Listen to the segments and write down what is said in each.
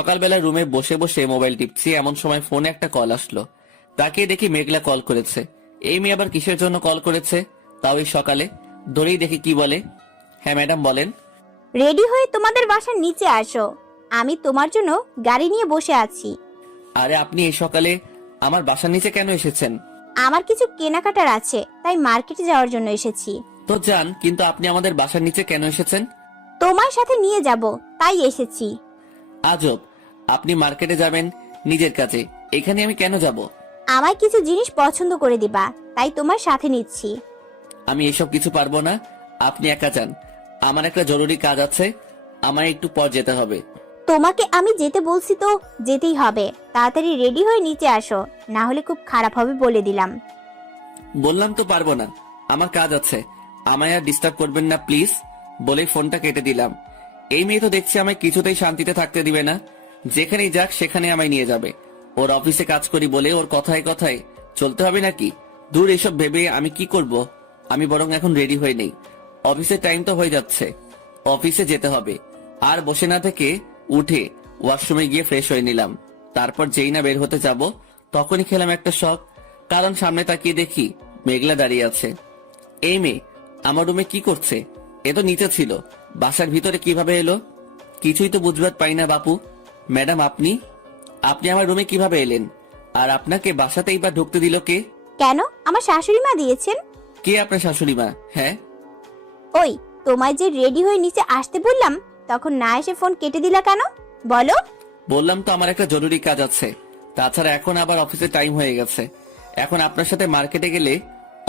সকালবেলা রুমে বসে বসে মোবাইল টিপছি, এমন সময় ফোনে একটা কল আসলো। তাকিয়ে দেখি মেঘলা কল করেছে। এই মেয়ে আবার কিসের জন্য কল করেছে, তাও এই সকালে? ধরেই দেখি কি বলে। হ্যাঁ ম্যাডাম বলেন। রেডি হয়ে তোমাদের বাসার নিচে আসো, আমি তোমার জন্য গাড়ি নিয়ে বসে আছি। আরে আপনি এই সকালে আমার বাসার নিচে কেন এসেছেন? আমার কিছু কেনাকাটার আছে, তাই মার্কেটে যাওয়ার জন্য এসেছি। তো যান, কিন্তু আপনি আমাদের বাসার নিচে কেন এসেছেন? তোমার সাথে নিয়ে যাব, তাই এসেছি। আজব, আপনি মার্কেটে যাবেন নিজের কাজে, এখানে আমি কেন যাব? আমায় কিছু জিনিস পছন্দ করে দিবা, তাই তোমার সাথে নিচ্ছি। আমি এসব কিছু পারবো না, আপনি একা যান। আমার একটা জরুরি কাজ আছে, আমার একটু পর যেতে হবে। তোমাকে আমি যেতে বলছি তো যেতেই হবে। তাড়াতাড়ি রেডি হয়ে নিচে আসো, না হলে খুব খারাপ হবে বলে দিলাম। বললাম তো পারবো না, আমার কাজ আছে, আমায় আর ডিস্টার্ব করবেন না প্লিজ, বলেই ফোনটা কেটে দিলাম। এই মেয়ে তো দেখছি আমায় কিছুতেই শান্তিতে থাকতে দিবে না, যেখানেই যাক সেখানে আমায় নিয়ে যাবে। ওর অফিসে কাজ করি বলে ওর কথায় কথায় চলতে হবে নাকি? দূর, এসব ভেবে আমি কি করব? আমি বরং এখন রেডি হয়ে নেই, অফিসের টাইম তো হয়ে যাচ্ছে, অফিসে যেতে হবে। আর বসে না থেকে উঠে ওয়াশরুমে গিয়ে ফ্রেশ হয়ে নিলাম। তারপর যেই না বের হতে যাব, তখনই খেলাম একটা শখ, কারণ সামনে তাকিয়ে দেখি মেঘলা দাঁড়িয়ে আছে। এই মেয়ে আমার রুমে কি করছে? এ তো নিচে ছিল, বাসার ভিতরে কিভাবে এলো? কিছুই তো বুঝবার পাই না বাপু। ম্যাডাম আপনি আপনি আমার রুমে কিভাবে এলেন? আর আপনাকে বাসাতেই বা ঢুকতে দিল কে? কেন, আমার শাশুড়ি মা দিয়েছেন। কে আপনার শাশুড়ি মা? হ্যাঁ, ওই, তোমায় যে রেডি হয়ে নিচে আসতে বললাম, তখন না এসে ফোন কেটে দিলা কেন বলো? বললাম তো আমার একটা জরুরি কাজ আছে, তাছাড়া এখন আবার অফিসের টাইম হয়ে গেছে। এখন আপনার সাথে মার্কেটে গেলে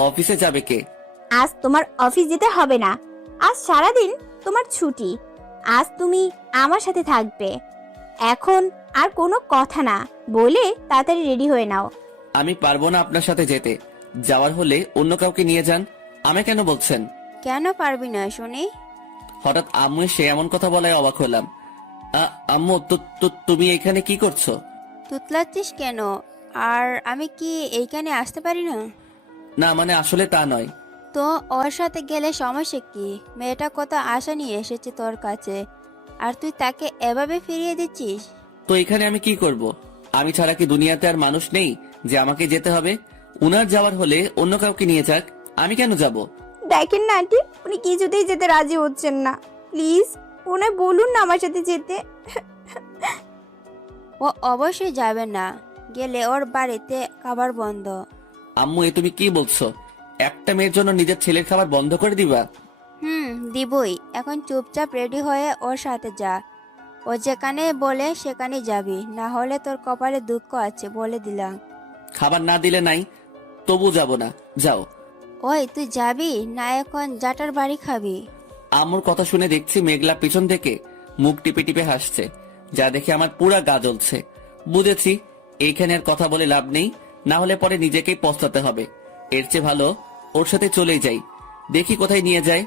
অফিসে যাবে কে? আজ তোমার অফিস যেতে হবে না, আজ সারাদিন তোমার ছুটি। আজ তুমি আমার সাথে থাকবে। এখন আর কোনো কথা না বলে তাড়াতাড়ি রেডি হয়ে নাও। আমি পারবো না আপনার সাথে যেতে, যাওয়ার হলে অন্য কাউকে নিয়ে যান। আমায় কেন বলছেন? কেন পারবি না শুনি? হঠাৎ আম্মু এসে এমন কথা বলায় অবাক হলাম। আম্মু, তুমি এখানে কি করছো? তুতলাচ্ছিস কেন? আর আমি কি এইখানে আসতে পারি না? না মানে আসলে তা নয়। তো ওর সাথে গেলে সমস্যা কি? মেয়েটা কত আশা নিয়ে এসেছে তোর কাছে, আর তুই তাকে এভাবে ফিরিয়ে দিচ্ছিস? তো এখানে আমি কি করব? আমি ছাড়া কি দুনিয়াতে আর মানুষ নেই যে আমাকে যেতে হবে? উনার যাওয়ার হলে অন্য কাউকে নিয়ে যাক, আমি কেন যাব? দেখেন না আন্টি, উনি কিছুতেই যেতে রাজি হচ্ছেন না। প্লিজ ওনায় বলুন না আমার সাথে যেতে। ও অবশ্যই যাবে না, গেলে ওর বাড়িতে খাবার বন্ধ। আম্মু, এ তুমি কি বলছো? একটা মেয়ের জন্য নিজের ছেলের খাবার বন্ধ করে দিবা? দিবই। এখন চুপচাপ রেডি হয়ে ওর সাথে যা। ও যেখানে বলে সেখানে যাবি, না হলে তোর কপালে দুঃখ আছে বলে দিলাম। খাবার না দিলে নাই, তবু যাব না, যাও। ওই তুই যাবি না এখন জাটার বাড়ি খাবি? আম্মুর কথা শুনে দেখছি মেঘলা পিছন থেকে মুখ টিপে টিপে হাসছে, যা দেখে আমার পুরা গা জ্বলছে। বুঝেছি এইখানে আর কথা বলে লাভ নেই, না হলে পরে নিজেকেই পস্তাতে হবে। এর চেয়ে ভালো ওর সাথে চলেই যাই, দেখি কোথায় নিয়ে যায়।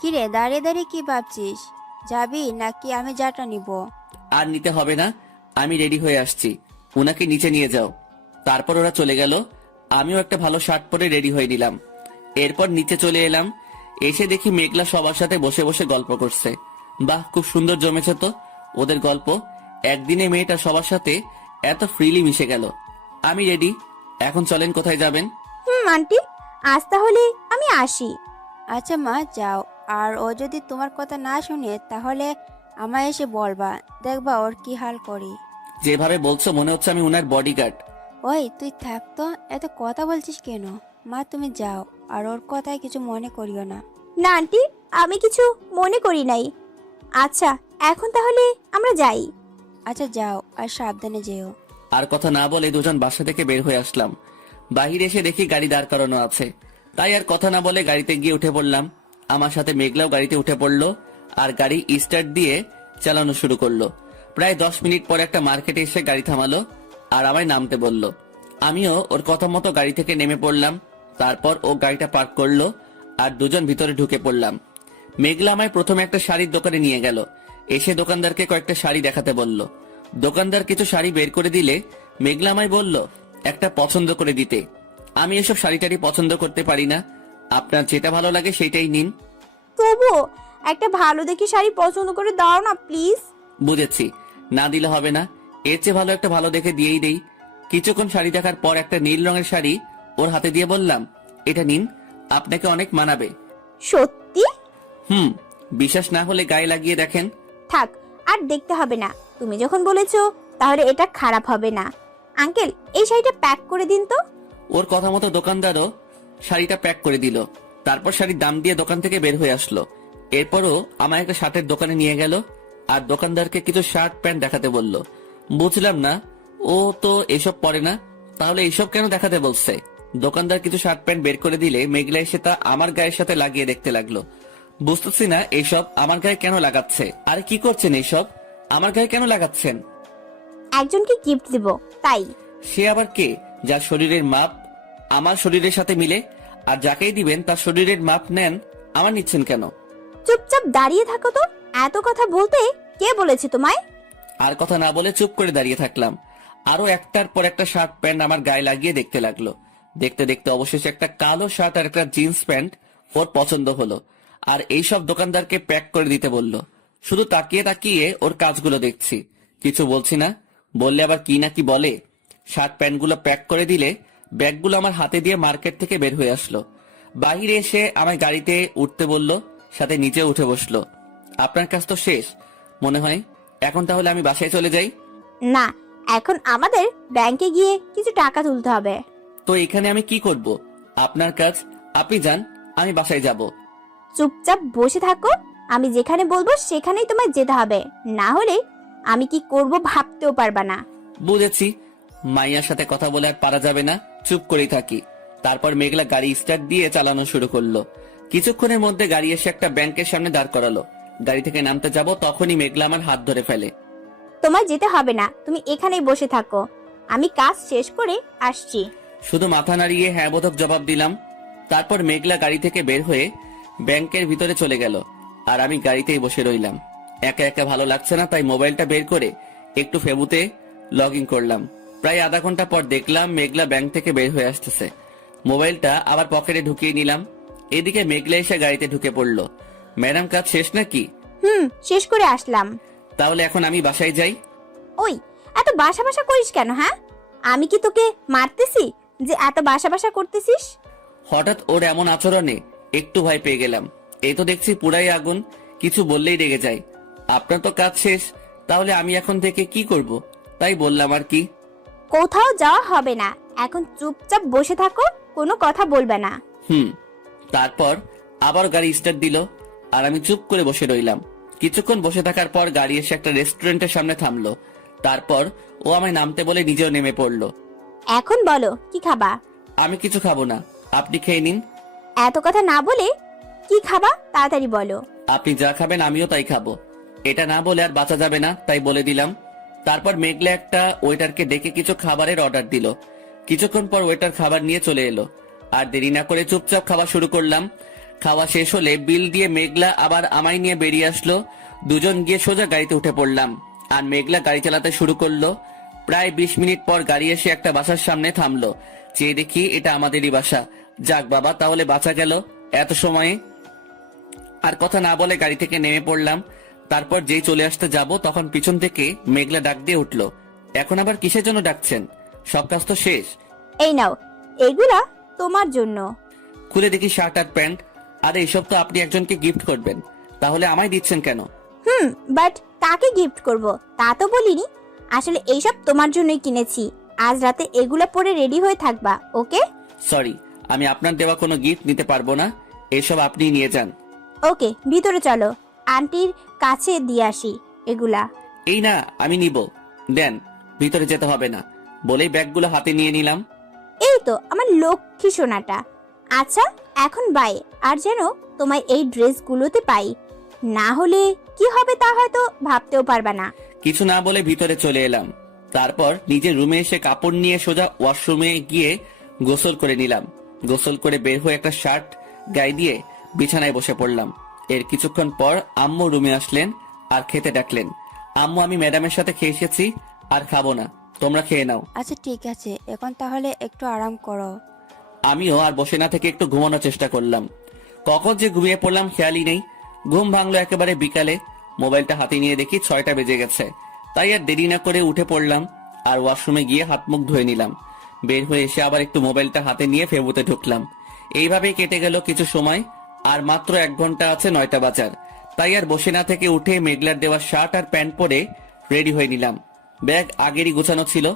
কিরে দাঁড়িয়ে দাঁড়িয়ে কি ভাবছিস? যাবি নাকি আমি জাটা নিব? আর নিতে হবে না, আমি রেডি হয়ে আসছি, উনাকে নিচে নিয়ে যাও। তারপর ওরা চলে গেল, আমিও একটা ভালো শার্ট পরে রেডি হয়ে নিলাম। এরপর নিচে চলে এলাম, এসে দেখি মেঘলা সবার সাথে বসে বসে গল্প করছে। বাহ, খুব সুন্দর জমেছে তো ওদের গল্প। একদিনে মেয়েটা সবার সাথে এত ফ্রিলি মিশে গেল। আমি রেডি, এখন চলেন কোথায় যাবেন? আন্টি, আজ তাহলে আমি আসি। আচ্ছা মা, যাও। আর ও যদি তোমার কথা না শুনে তাহলে আমায় এসে বলবা, দেখবা ওর কি হাল করি। যেভাবে বলছো মনে হচ্ছে আমি উনার বডিগার্ড। ওই তুই থাক তো, এত কথা বলছিস কেন? মা তুমি যাও, আর ওর কথায় কিছু মনে করিও না। না আন্টি, আমি কিছু মনে করি নাই। আচ্ছা, এখন তাহলে আমরা যাই। আচ্ছা যাও, আর সাবধানে যেও। আর কথা না বলে দুজন বাসা থেকে বের হয়ে আসলাম। বাহিরে এসে দেখি গাড়ি দাঁড় করানো আছে, তাই আর কথা না বলে গাড়িতে গিয়ে উঠে পড়লাম। আমার সাথে মেঘলাও গাড়িতে উঠে পড়লো, আর গাড়ি স্টার্ট দিয়ে চালানো শুরু করলো। প্রায় 10 মিনিট পরে একটা মার্কেটে এসে গাড়ি থামালো আর আমায় নামতে বলল। আমিও ওর কথা মতো গাড়ি থেকে নেমে পড়লাম। তারপর ও গাড়িটা পার্ক করলো আর দুজন ভিতরে ঢুকে পড়লাম। মেঘলা আমায় প্রথমে একটা শাড়ির দোকানে নিয়ে গেল, এসে দোকানদারকে কয়েকটা শাড়ি দেখাতে বলল। দোকানদার কিছু শাড়ি বের করে দিলে মেঘলা আমায় বলল একটা পছন্দ করে দিতে। আমি এসব শাড়ি টাড়ি পছন্দ করতে পারি না, আপনার যেটা ভালো লাগে সেইটাই নিন। তবুও একটা ভালো দেখে শাড়ি পছন্দ করে দাও না প্লিজ। বুঝেছি, না দিলে হবে না, এর চেয়ে ভালো একটা ভালো দেখে দিয়েই দেই। কিছুক্ষণ শাড়ি দেখার পর একটা নীল রঙের শাড়ি ওর হাতে দিয়ে বললাম, এটা নিন, আপনাকে অনেক মানাবে। সত্যি? হুম, বিশ্বাস না হলে গায়ে লাগিয়ে দেখেন। থাক, আর দেখতে হবে না। তুমি যখন বলেছো তাহলে এটা খারাপ হবে না। আঙ্কেল, এই শাড়িটা প্যাক করে দিন তো। ওর কথা মতো দোকানদারও শাড়িটা প্যাক করে দিল। তারপর শাড়ির দাম দিয়ে দোকান থেকে বের হয়ে আসলো। এরপরও আমার একটা শার্টের দোকানে নিয়ে গেল আর দোকানদারকে কিছু শার্ট প্যান্ট দেখাতে বলল। বুঝলাম না, ও তো এসব পরে না, তাহলে এইসব কেন দেখাতে বলছে? দোকানদার কিছু শার্ট প্যান্ট বের করে দিলে মেঘলা এসে তা আমার গায়ের সাথে লাগিয়ে দেখতে লাগলো। বুঝতেছি না এইসব আমার গায়ে কেন লাগাচ্ছে। আরে কি করছেন এইসব? আমার গায়ে কেন লাগাচ্ছেন? একজনকে গিফট দিব তাই। সে আবার কে যার শরীরের মাপ আমার শরীরের সাথে মিলে? আর যাকেই দিবেন তার শরীরের মাপ নেন, আমার নিচ্ছেন কেন? চুপচাপ দাঁড়িয়ে থাকো তো। এত কথা বলতে কে বলেছে তোমায়? আর কথা না বলে চুপ করে দাঁড়িয়ে থাকলাম। আরো একটার পর একটা শার্ট প্যান্ট আমার গায়ে লাগিয়ে দেখতে লাগলো। দেখতে দেখতে অবশেষে একটা কালো শার্ট আর একটা জিন্স প্যান্ট ওর পছন্দ হলো আর এইসব দোকানদারকে প্যাক করে দিতে বলল। শুধু তাকিয়ে তাকিয়ে ওর কাজগুলো দেখছি, কিছু বলছি না। বললে আবার কি না কি বলে। শার্ট প্যান্টগুলো প্যাক করে দিলে ব্যাগগুলো আমার হাতে দিয়ে মার্কেট থেকে বের হয়ে আসলো। বাইরে এসে আমায় গাড়িতে উঠতে বলল, সাথে নিচে উঠে বসলো। আপনার কাজ তো শেষ মনে হয়, এখন তাহলে আমি বাসায় চলে যাই? না, এখন আমাদের ব্যাংকে গিয়ে কিছু টাকা তুলতে হবে। তো এখানে আমি কি করব? আপনার কাজ, আপনি যান, আমি বাসায় যাব। চুপচাপ বসে থাকো। আমি যেখানে বলবো সেখানেই তোমায় যেতে হবে, না হলে আমি কি করব ভাবতেও পারবা না। বুঝেছি, মাইয়ার সাথে কথা বলে আর পারা যাবে না, চুপ করেই থাকি। তারপর মেঘলা গাড়ি স্টার্ট দিয়ে চালানো শুরু করলো। কিছুক্ষণের মধ্যে গাড়ি এসে একটা ব্যাংকের সামনে দাঁড় করালো। গাড়ি থেকে নামতে যাব তখনই মেঘলা আমার হাত ধরে ফেলে। তোমায় যেতে হবে না, তুমি এখানেই বসে থাকো, আমি কাজ শেষ করে আসছি। শুধু মাথা নাড়িয়ে হ্যাঁ বোধক জবাব দিলাম। তারপর মেঘলা গাড়ি থেকে বের হয়ে ব্যাংকের ভিতরে চলে গেল আর আমি গাড়িতেই বসে রইলাম। একা একা ভালো লাগছে না, তাই মোবাইলটা বের করে একটু ফেবুতে লগ ইন করলাম। প্রায় আধা ঘন্টা পর দেখলাম মেঘলা ব্যাংক থেকে বের হয়ে আসতেছে। মোবাইলটা আবার পকেটে ঢুকিয়ে নিলাম। এদিকে মেঘলা এসে গাড়িতে ঢুকে পড়লো। ম্যাডাম, কাজ শেষ নাকি? শেষ করে আসলাম। তাহলে এখন আমি বাসায় যাই। ওই, এত বাসা বাসা করিস কেন? হ্যাঁ, আমি কি তোকে মারতেছি যে এত বাসা বাসা করতেছিস? হঠাৎ ওর এমন আচরণে একটু ভয় পেয়ে গেলাম। এই তো দেখছি পুরাই আগুন, কিছু বললেই রেগে যায়। আপনার তো কাজ শেষ, তাহলে আমি এখন থেকে কি করব? তাই বললাম আর কি। কোথাও যাওয়া হবে না, এখন চুপচাপ বসে থাকো, কোনো কথা বলবে না। তারপর আবার গাড়ি স্টার্ট দিল আর আমি চুপ করে বসে রইলাম। কিছুক্ষণ বসে থাকার পর গাড়ি এসে একটা রেস্টুরেন্টের সামনে থামলো। তারপর ও আমায় নামতে বলে নিজেও নেমে পড়লো। এখন বলো কি খাবা? আমি কিছু খাবো না, আপনি খেয়ে নিন। এত কথা না বলে কি খাবা তাড়াতাড়ি বলো। আপনি যা খাবেন আমিও তাই খাবো, এটা না বলে আর বাঁচা যাবে না, তাই বলে দিলাম। তারপর মেঘলা একটা ওয়েটারকে ডেকে কিছু খাবারের অর্ডার দিল। কিছুক্ষণ পর ওয়েটার খাবার নিয়ে চলে এলো আর দেরি না করে চুপচাপ খাওয়া শুরু করলাম। খাওয়া শেষ হলে বিল দিয়ে মেঘলা আবার আমায় নিয়ে বেরিয়ে আসলো। দুজন গিয়ে সোজা গাড়িতে উঠে পড়লাম আর মেঘলা গাড়ি চালাতে শুরু করলো। প্রায় 20 মিনিট পর গাড়ি এসে একটা বাসার সামনে থামলো। চেয়ে দেখি এটা আমাদেরই বাসা। যাক বাবা, তাহলে বাঁচা গেল এত সময়ে। আর কথা না বলে গাড়ি থেকে নেমে পড়লাম। তারপর যেই চলে আসতে যাব তখন পিছন থেকে মেঘলা ডাক দিয়ে উঠলো, এখন আবার কিসের জন্য ডাকছেন? সব কাজ তো শেষ। এই নাও, এগুলা তোমার জন্য। খুলে দেখি শার্ট আর প্যান্ট। আরে এসব তো আপনি একজনকে গিফট করবেন, তাহলে আমায় দিচ্ছেন কেন? বাট কাকে গিফট করব তা তো বলিনি। আসলে এইসব তোমার জন্যই কিনেছি। আজ রাতে এগুলা পরে রেডি হয়ে থাকবা, ওকে? সরি, আমি আপনার দেওয়া কোনো গিফট নিতে পারবো না, এসব আপনি নিয়ে যান। ওকে, ভিতরে চলো, আন্টির কাছে দিয়ে আসি এগুলা। এই না, আমি নিব, দেন, ভিতরে যেতে হবে না বলেই ব্যাগগুলো হাতে নিয়ে নিলাম। এই তো আমার লক্ষ্মী সোনাটা। আচ্ছা, এখন বাই। আর যেন তোমায় এই ড্রেসগুলোতে পাই, না হলে কি হবে তা হয়তো ভাবতেও পারবা না। কিছু না বলে ভিতরে চলে এলাম। তারপর নিজের রুমে এসে কাপড় নিয়ে সোজা ওয়াশরুমে গিয়ে গোসল করে নিলাম। গোসল করে বের হয়ে একটা শার্ট গায়ে দিয়ে বিছানায় বসে পড়লাম। এর কিছুক্ষণ পর আম্মু রুমে আসলেন আর খেতে ডাকলেন। আম্মু, আমি ম্যাডামের সাথে খেয়ে এসেছি, আর খাবো না, তোমরা খেয়ে নাও। আচ্ছা ঠিক আছে, এখন তাহলে একটু আরাম করো। আমিও আর বসে না থেকে একটু ঘুমানোর চেষ্টা করলাম। কখন যে ঘুমিয়ে পড়লাম খেয়ালই নেই। ঘুম ভাঙলো একেবারে বিকালে। মোবাইলটা হাতে নিয়ে দেখি 6টা বেজে গেছে। তাই আর দেরি না করে উঠে পড়লাম আর ওয়াশরুমে গিয়ে হাত মুখ ধুয়ে নিলাম। বের হয়ে এসে আবার একটু মোবাইলটা হাতে নিয়ে ফেবুতে ঢুকলাম। এইভাবেই কেটে গেল কিছু সময়। আর মাত্র 1 ঘন্টা আছে 9টা বাজার। তাই আর বসে না থেকে উঠে মেঘলার দেওয়া শার্ট আর প্যান্ট পরে রেডি হয়ে নিলাম। ব্যাগ আগেরই গোছানো ছিল,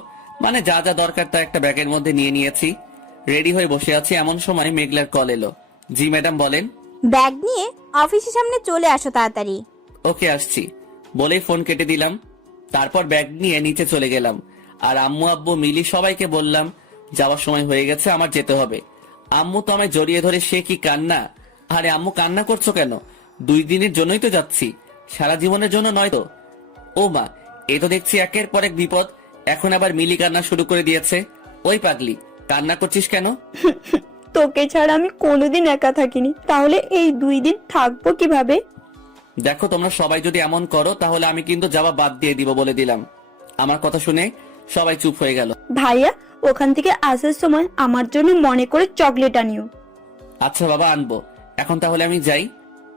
মানে যা যা দরকার তা একটা ব্যাগের মধ্যে নিয়ে নিয়েছি। রেডি হয়ে বসে আছি, এমন সময় মেঘলার কল এলো। জি ম্যাডাম বলেন। ব্যাগ নিয়ে অফিসের সামনে চলে আসো তাড়াতাড়ি। ওকে আসছি বলেই ফোন কেটে দিলাম। তারপর ব্যাগ নিয়ে নিচে চলে গেলাম আর আম্মু আব্বু মিলি সবাইকে বললাম যাওয়ার সময় হয়ে গেছে, আমার যেতে হবে। আম্মু তো আমায় জড়িয়ে ধরে সে কি কান্না। আরে আম্মু কান্না করছো কেন? 2 দিনের জন্যই তো যাচ্ছি, সারা জীবনের জন্য নয় তো। ও মা, এ তো দেখছি একের পর এক বিপদ। এখন আবার মিলি কান্না শুরু করে দিয়েছে। ওই পাগলি, কান্না করছিস কেন? তোকে ছাড়া আমি কোনোদিন একা থাকিনি, তাহলে এই 2 দিন থাকবো কিভাবে? দেখো তোমরা সবাই যদি এমন করো তাহলে আমি কিন্তু যাওয়া বাদ দিয়ে দিব বলে দিলাম। আমার কথা শুনে সবাই চুপ হয়ে গেল। ভাইয়া, ওখান থেকে আসার সময় আমার জন্য মনে করে চকলেট আনিও। আচ্ছা বাবা, আনবো। এখন তাহলে আমি যাই।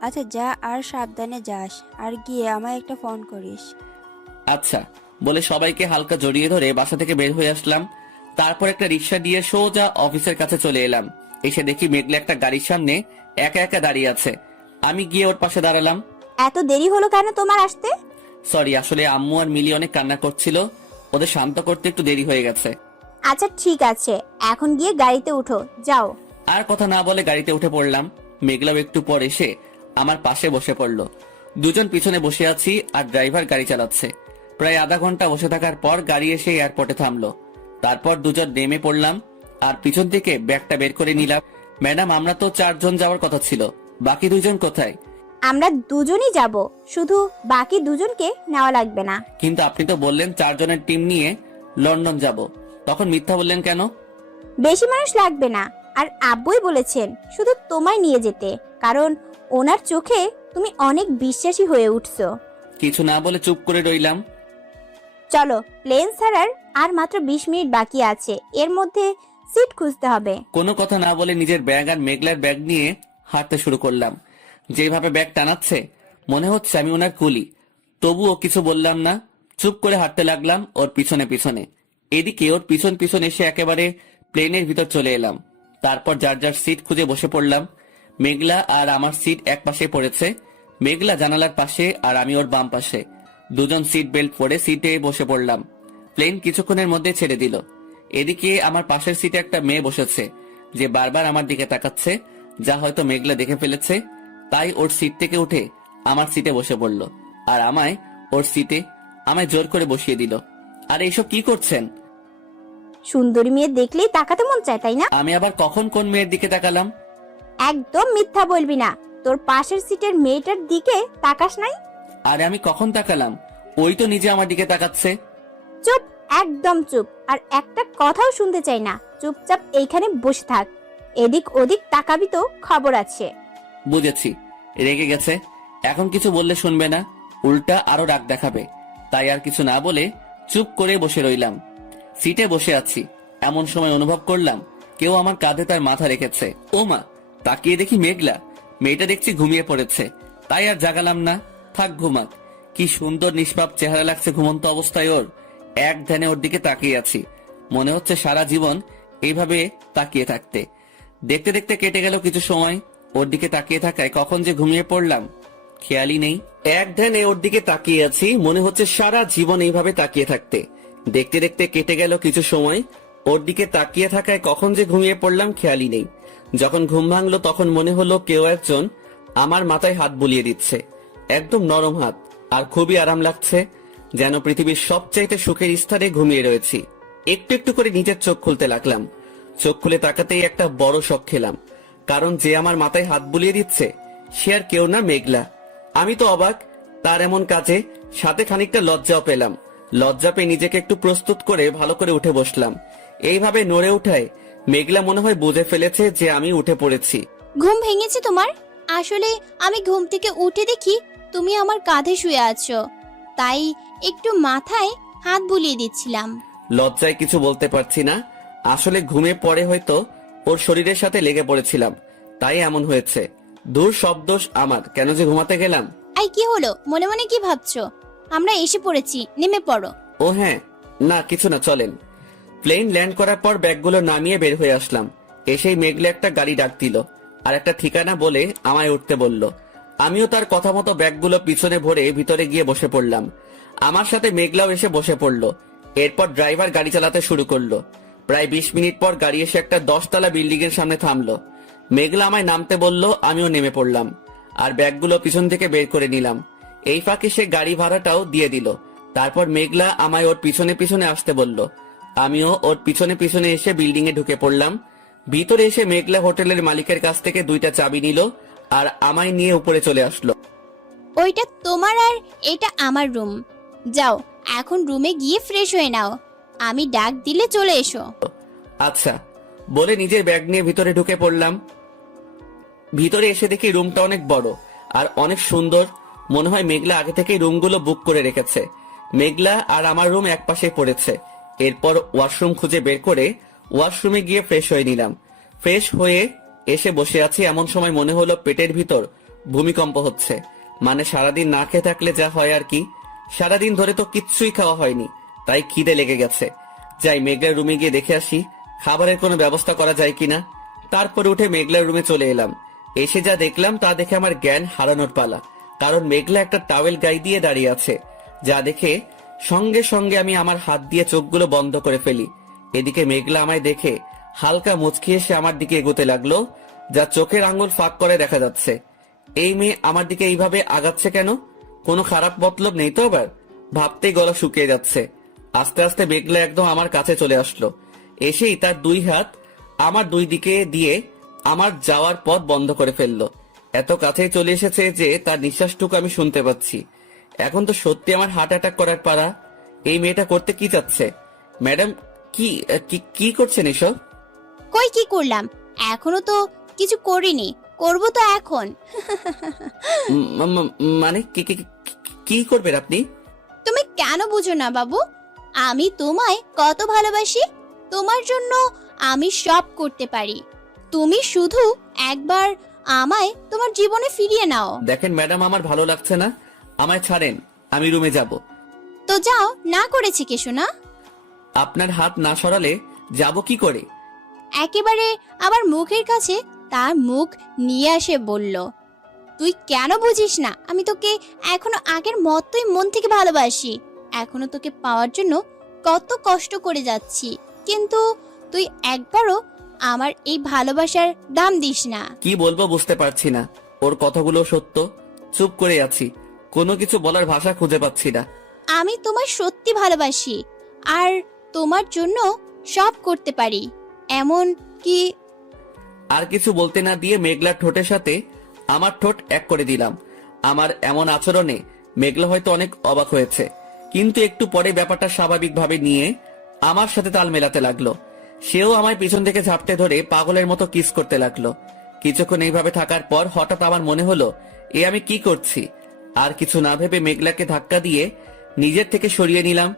আচ্ছা যা, আর সাবধানে যাস, আর গিয়ে আমায় একটা ফোন করিস। আচ্ছা বলে সবাইকে হালকা জড়িয়ে ধরে বাসা থেকে বের হয়ে আসলাম। তারপর একটা রিক্সা দিয়ে সোজা অফিসের কাছে চলে এলাম। এসে দেখি মেঘলা একটা গাড়ির সামনে একা একা দাঁড়িয়ে আছে। আমি গিয়ে ওর পাশে দাঁড়ালাম। এত দেরি হলো কেন তোমার আসতে? সরি, আসলে আম্মু আর মিলি অনেক কান্না করছিল, ওদের শান্ত করতে একটু দেরি হয়ে গেছে। আচ্ছা ঠিক আছে, এখন গিয়ে গাড়িতে উঠো, যাও। আর কথা না বলে গাড়িতে উঠে পড়লাম। মেঘলাও একটু পর এসে আমার পাশে বসে পড়লো। দুজন পিছনে বসে আছি আর ড্রাইভার গাড়ি চালাচ্ছে। প্রায় আধা ঘন্টা বসে থাকার পর গাড়ি এসে এয়ারপোর্টে থামলো। তারপর দুজন নেমে পড়লাম আর পিছন থেকে ব্যাগটা বের করে নিলাম। ম্যাডাম, আমরা তো 4 জন যাওয়ার কথা ছিল, বাকি 2 জন কোথায়? আমরা দুজনই যাব, শুধু বাকি দুজনকে নেওয়া লাগবে না। কিন্তু আপনি তো বললেন 4 জনের টিম নিয়ে লন্ডন যাব, তখন মিথ্যা বললেন কেন? বেশি মানুষ লাগবে না, আর আব্বুই বলেছেন শুধু তোমায় নিয়ে যেতে, কারণ ওনার চোখে তুমি অনেক বিশ্বাসী হয়ে উঠছো। কিছু না বলে চুপ করে রইলাম। চলো, প্লেন ছাড়ার আর মাত্র 20 মিনিট বাকি আছে, এর মধ্যে সিট খুঁজতে হবে। কোনো কথা না বলে নিজের ব্যাগ আর মেঘলার ব্যাগ নিয়ে হাঁটতে শুরু করলাম। যেভাবে ব্যাগ টানাচ্ছে মনে হচ্ছে আমি ওনার কুলি, তবুও কিছু বললাম না। চুপ করে হাঁটতে লাগলাম ওর পিছনে পিছনে। এদিকে ওর পিছন পিছন এসে একেবারে প্লেনের ভিতর চলে এলাম। তারপর যার যার সিট খুঁজে বসে পড়লাম। মেঘলা আর আমার সিট এক পাশে পড়েছে। মেঘলা জানালার পাশে আর আমি ওর বাম পাশে। দুজন সিট বেল্ট পরে সিটে বসে পড়লাম। প্লেন কিছুক্ষণের মধ্যে ছেড়ে দিল। এদিকে আমার পাশের সিটে একটা মেয়ে বসেছে যে বারবার আমার দিকে তাকাচ্ছে, যা হয়তো মেঘলা দেখে ফেলেছে। তাই ওর সিট থেকে উঠে আমার সিটে বসে পড়ল আর আমায় ওর সিটে জোর করে বসিয়ে দিল। আর এইসব কি করছেন? সুন্দরী মেয়ে দেখলেই তাকাতে মন চায়, তাই না? আমি আবার কখন কোন মেয়ের দিকে তাকালাম? একদম মিথ্যা বলবি না, তোর পাশের সিটের মেয়েটার দিকে তাকাস নাই? আরে আমি কখন তাকালাম? ওই তো নিজে আমার দিকে তাকাচ্ছে। চুপ, একদম চুপ, আর একটা কথাও শুনতে চাই না। চুপচাপ এইখানে বসে থাক, এদিক ওদিক তাকাবি তো খবর আছে। বুঝেছি, রেগে গেছে, এখন কিছু বললে শুনবে না, উল্টা আরো রাগ দেখাবে। তাই আর কিছু না বলে চুপ করে বসে রইলাম। সিটে বসে আছি, এমন সময় অনুভব করলাম কেউ আমার কাঁধে তার মাথা রেখেছে। ও মা, তাকিয়ে দেখি মেঘলা। মেয়েটা দেখছি ঘুমিয়ে পড়েছে, তাই আর জাগালাম না, থাক ঘুমাক। কি সুন্দর নিষ্পাপ চেহারা লাগছে ঘুমন্ত অবস্থায় ওর। এক ধ্যানে ওর দিকে তাকিয়ে আছি, মনে হচ্ছে সারা জীবন এইভাবে তাকিয়ে থাকতে। দেখতে দেখতে কেটে গেল কিছু সময়। ওর দিকে তাকিয়ে থাকায় কখন যে ঘুমিয়ে পড়লাম খেয়ালই নেই। এক ধ্যানে ওর দিকে তাকিয়ে আছি, মনে হচ্ছে সারা জীবন এইভাবে তাকিয়ে থাকতে। দেখতে দেখতে কেটে গেল কিছু সময়। ওর দিকে তাকিয়ে থাকায় কখন যে ঘুমিয়ে পড়লাম খেয়ালই নেই। যখন ঘুম ভাঙলো তখন মনে হলো কেউ একজন আমার মাথায় হাত বুলিয়ে দিচ্ছে, একদম নরম হাত, আর খুবই আরাম লাগছে, যেন পৃথিবীর সবচাইতে সুখের স্থানে ঘুমিয়ে রয়েছি। একটু একটু করে নিজের চোখ খুলতে লাগলাম। চোখ খুলে তাকাতেই একটা বড় শক খেলাম, কারণ যে আমার মাথায় হাত বুলিয়ে দিচ্ছে সে আর কেউ না, মেঘলা। আমি তো অবাক তার এমন কাজে, সাথে খানিকটা লজ্জাও পেলাম। লজ্জা পেয়ে নিজেকে একটু প্রস্তুত করে ভালো করে উঠে বসলাম। এইভাবে নড়ে উঠায় মেঘলা মনে হয় বুঝে ফেলেছে যে আমি উঠে পড়েছি। ঘুম ভেঙেছে তোমার? আসলে আমি ঘুম থেকে উঠে দেখি তুমি আমার কাঁধে শুয়ে আছো, তাই একটু মাথায় হাত বুলিয়ে দিচ্ছিলাম। লজ্জায় কিছু বলতে পারছি না, আসলে ঘুমে পড়ে হয়তো ওর শরীরের সাথে লেগে পড়েছিলাম, তাই এমন হয়েছে। দূর, সব দোষ আমার, কেন যে ঘুমাতে গেলাম। আই কি হলো, মনে মনে কি ভাবছো? আমরা এসে পড়েছি, নেমে পড়ো। ও হ্যাঁ, না কিছু না, চলেন। প্লেন ল্যান্ড করার পর ব্যাগগুলো নামিয়ে বের হয়ে আসলাম। এসেই মেঘলা একটা গাড়ি ডাক দিল আর একটা ঠিকানা বলে আমায় উঠতে বলল। আমিও তার কথা মতো ব্যাগগুলো পিছনে ভরে ভিতরে গিয়ে বসে পড়লাম। আমার সাথে মেঘলাও এসে বসে পড়লো। এরপর ড্রাইভার গাড়ি চালাতে শুরু করলো। প্রায় 20 মিনিট পর গাড়ি এসে একটা 10 তলা বিল্ডিং এর সামনে থামলো। মেঘলা আমায় নামতে বলল, আমিও নেমে পড়লাম আর ব্যাগগুলো পিছন থেকে বের করে নিলাম। এই ফাঁকে সে গাড়ি ভাড়াটাও দিয়ে দিল। তারপর মেঘলা আমায় ওর পিছনে পিছনে আসতে বলল। আমিও ওর পিছনে পিছনে এসে বিল্ডিং এ ঢুকে পড়লাম। ভিতরে এসে মেঘলা হোটেলের মালিকের কাছ থেকে 2টা চাবি নিল আর আমায় নিয়ে উপরে চলে আসলো। ওইটা তোমার আর এটা আমার রুম। যাও এখন রুমে গিয়ে ফ্রেশ হয়ে নাও, আমি ডাক দিলে চলে এসো। আচ্ছা বলে নিজের ব্যাগ নিয়ে ভিতরে ঢুকে পড়লাম। ভিতরে এসে দেখি রুমটা অনেক বড় আর অনেক সুন্দর। মনে হয় মেঘলা আগে থেকেই রুমগুলো বুক করে রেখেছে। মেঘলা আর আমার রুম একপাশে পড়েছে। এরপর ওয়াশরুম খুঁজে বের করে ওয়াশরুমে গিয়ে ফ্রেশ হয়ে নিলাম। ফ্রেশ হয়ে এসে বসে আছি, এমন সময় মনে হলো পেটের ভিতর ভূমিকম্প হচ্ছে। মানে সারাদিন না খেয়ে থাকলে যা হয় আর কি। সারাদিন ধরে তো কিচ্ছুই খাওয়া হয়নি, তাই খিদে লেগে গেছে। যাই মেঘলার রুমে গিয়ে দেখে আসি খাবারের কোনো ব্যবস্থা করা যায় কিনা। তারপরে উঠে মেঘলার রুমে চলে এলাম। এসে যা দেখলাম তা দেখে আমার জ্ঞান হারানোর পালা, কারণ মেঘলা একটা টাওয়েল গায়ে দিয়ে দাঁড়িয়ে আছে। যা দেখে সঙ্গে সঙ্গে আমি আমার হাত দিয়ে চোখগুলো বন্ধ করে ফেলি। এদিকে মেঘলা আমায় দেখে হালকা মুচকি এসে আমার দিকে এগোতে লাগলো, যা চোখের আঙ্গুল ফাঁক করে দেখা যাচ্ছে। এই মেয়ে আমার দিকে এইভাবে আগাচ্ছে কেন? কোনো খারাপ মতলব নেই তো আবার? ভাবতেই গলা শুকিয়ে যাচ্ছে। আস্তে আস্তে মেঘলা একদম আমার কাছে চলে আসলো। এসেই তার 2 হাত আমার 2 দিকে দিয়ে আমার যাওয়ার পথ বন্ধ করে ফেললো। এত কাছেই চলে এসেছে যে তার নিঃশ্বাসটুকু আমি শুনতে পাচ্ছি। এখন তো সত্যি আমার হার্ট অ্যাটাক করার পারা। এই মেয়েটা করতে কি চাচ্ছে? ম্যাডাম কি কি করছেন এসব? কই কি করলাম? এখনো তো কিছু করিনি, করব তো এখন। মানে কি করবেন আপনি? তুমি কেন বুঝো না বাবু? আমি তোমায় কত ভালোবাসি। তোমার জন্য আমি সব করতে পারি। তুমি শুধু একবার আমায় তোমার জীবনে ফিরিয়ে নাও। দেখেন ম্যাডাম, আমার ভালো লাগছে না, আমায় ছাড়েন, আমি রুমে যাব। তো যাও, না করেছি কে শোনা? আপনার হাত না সরালে যাব কি করে? একেবারে আবার মুখের কাছে তার মুখ নিয়ে আসে বলল, তুই কেন বুঝিস না? আমি তোকে এখনো আগের মতোই মন থেকে ভালোবাসি। এখনো তোকে পাওয়ার জন্য কত কষ্ট করে যাচ্ছি, কিন্তু তুই একবারও আমার এই ভালোবাসার দাম দিস না। কি বলবো বুঝতে পারছি না। ওর কথাগুলো সত্য, চুপ করে আছি, কোনো কিছু বলার ভাষা খুঁজে পাচ্ছি না। আমি তোমায় সত্যি ভালোবাসি আর তোমার জন্য সব করতে পারি, এমন কি। আর কিছু বলতে না দিয়ে মেঘলার ঠোঁটের সাথে আমার ঠোঁট এক করে দিলাম। আমার এমন আচরণে মেঘলা হয়তো অনেক অবাক হয়েছে, কিন্তু একটু পরে ব্যাপারটা স্বাভাবিকভাবে নিয়ে আমার সাথে তাল মেলাতে লাগলো। সেও আমায় পিছন থেকে ঝাপটে ধরে পাগলের মতো কিস করতে লাগলো। কিছুক্ষণ এইভাবে থাকার পর হঠাৎ আমার মনে হলো, এ আমি কি করছি? আর কিছু না ভেবে মেঘলাকে ধাক্কা দিয়ে নিজের থেকে সরিয়ে নিলাম।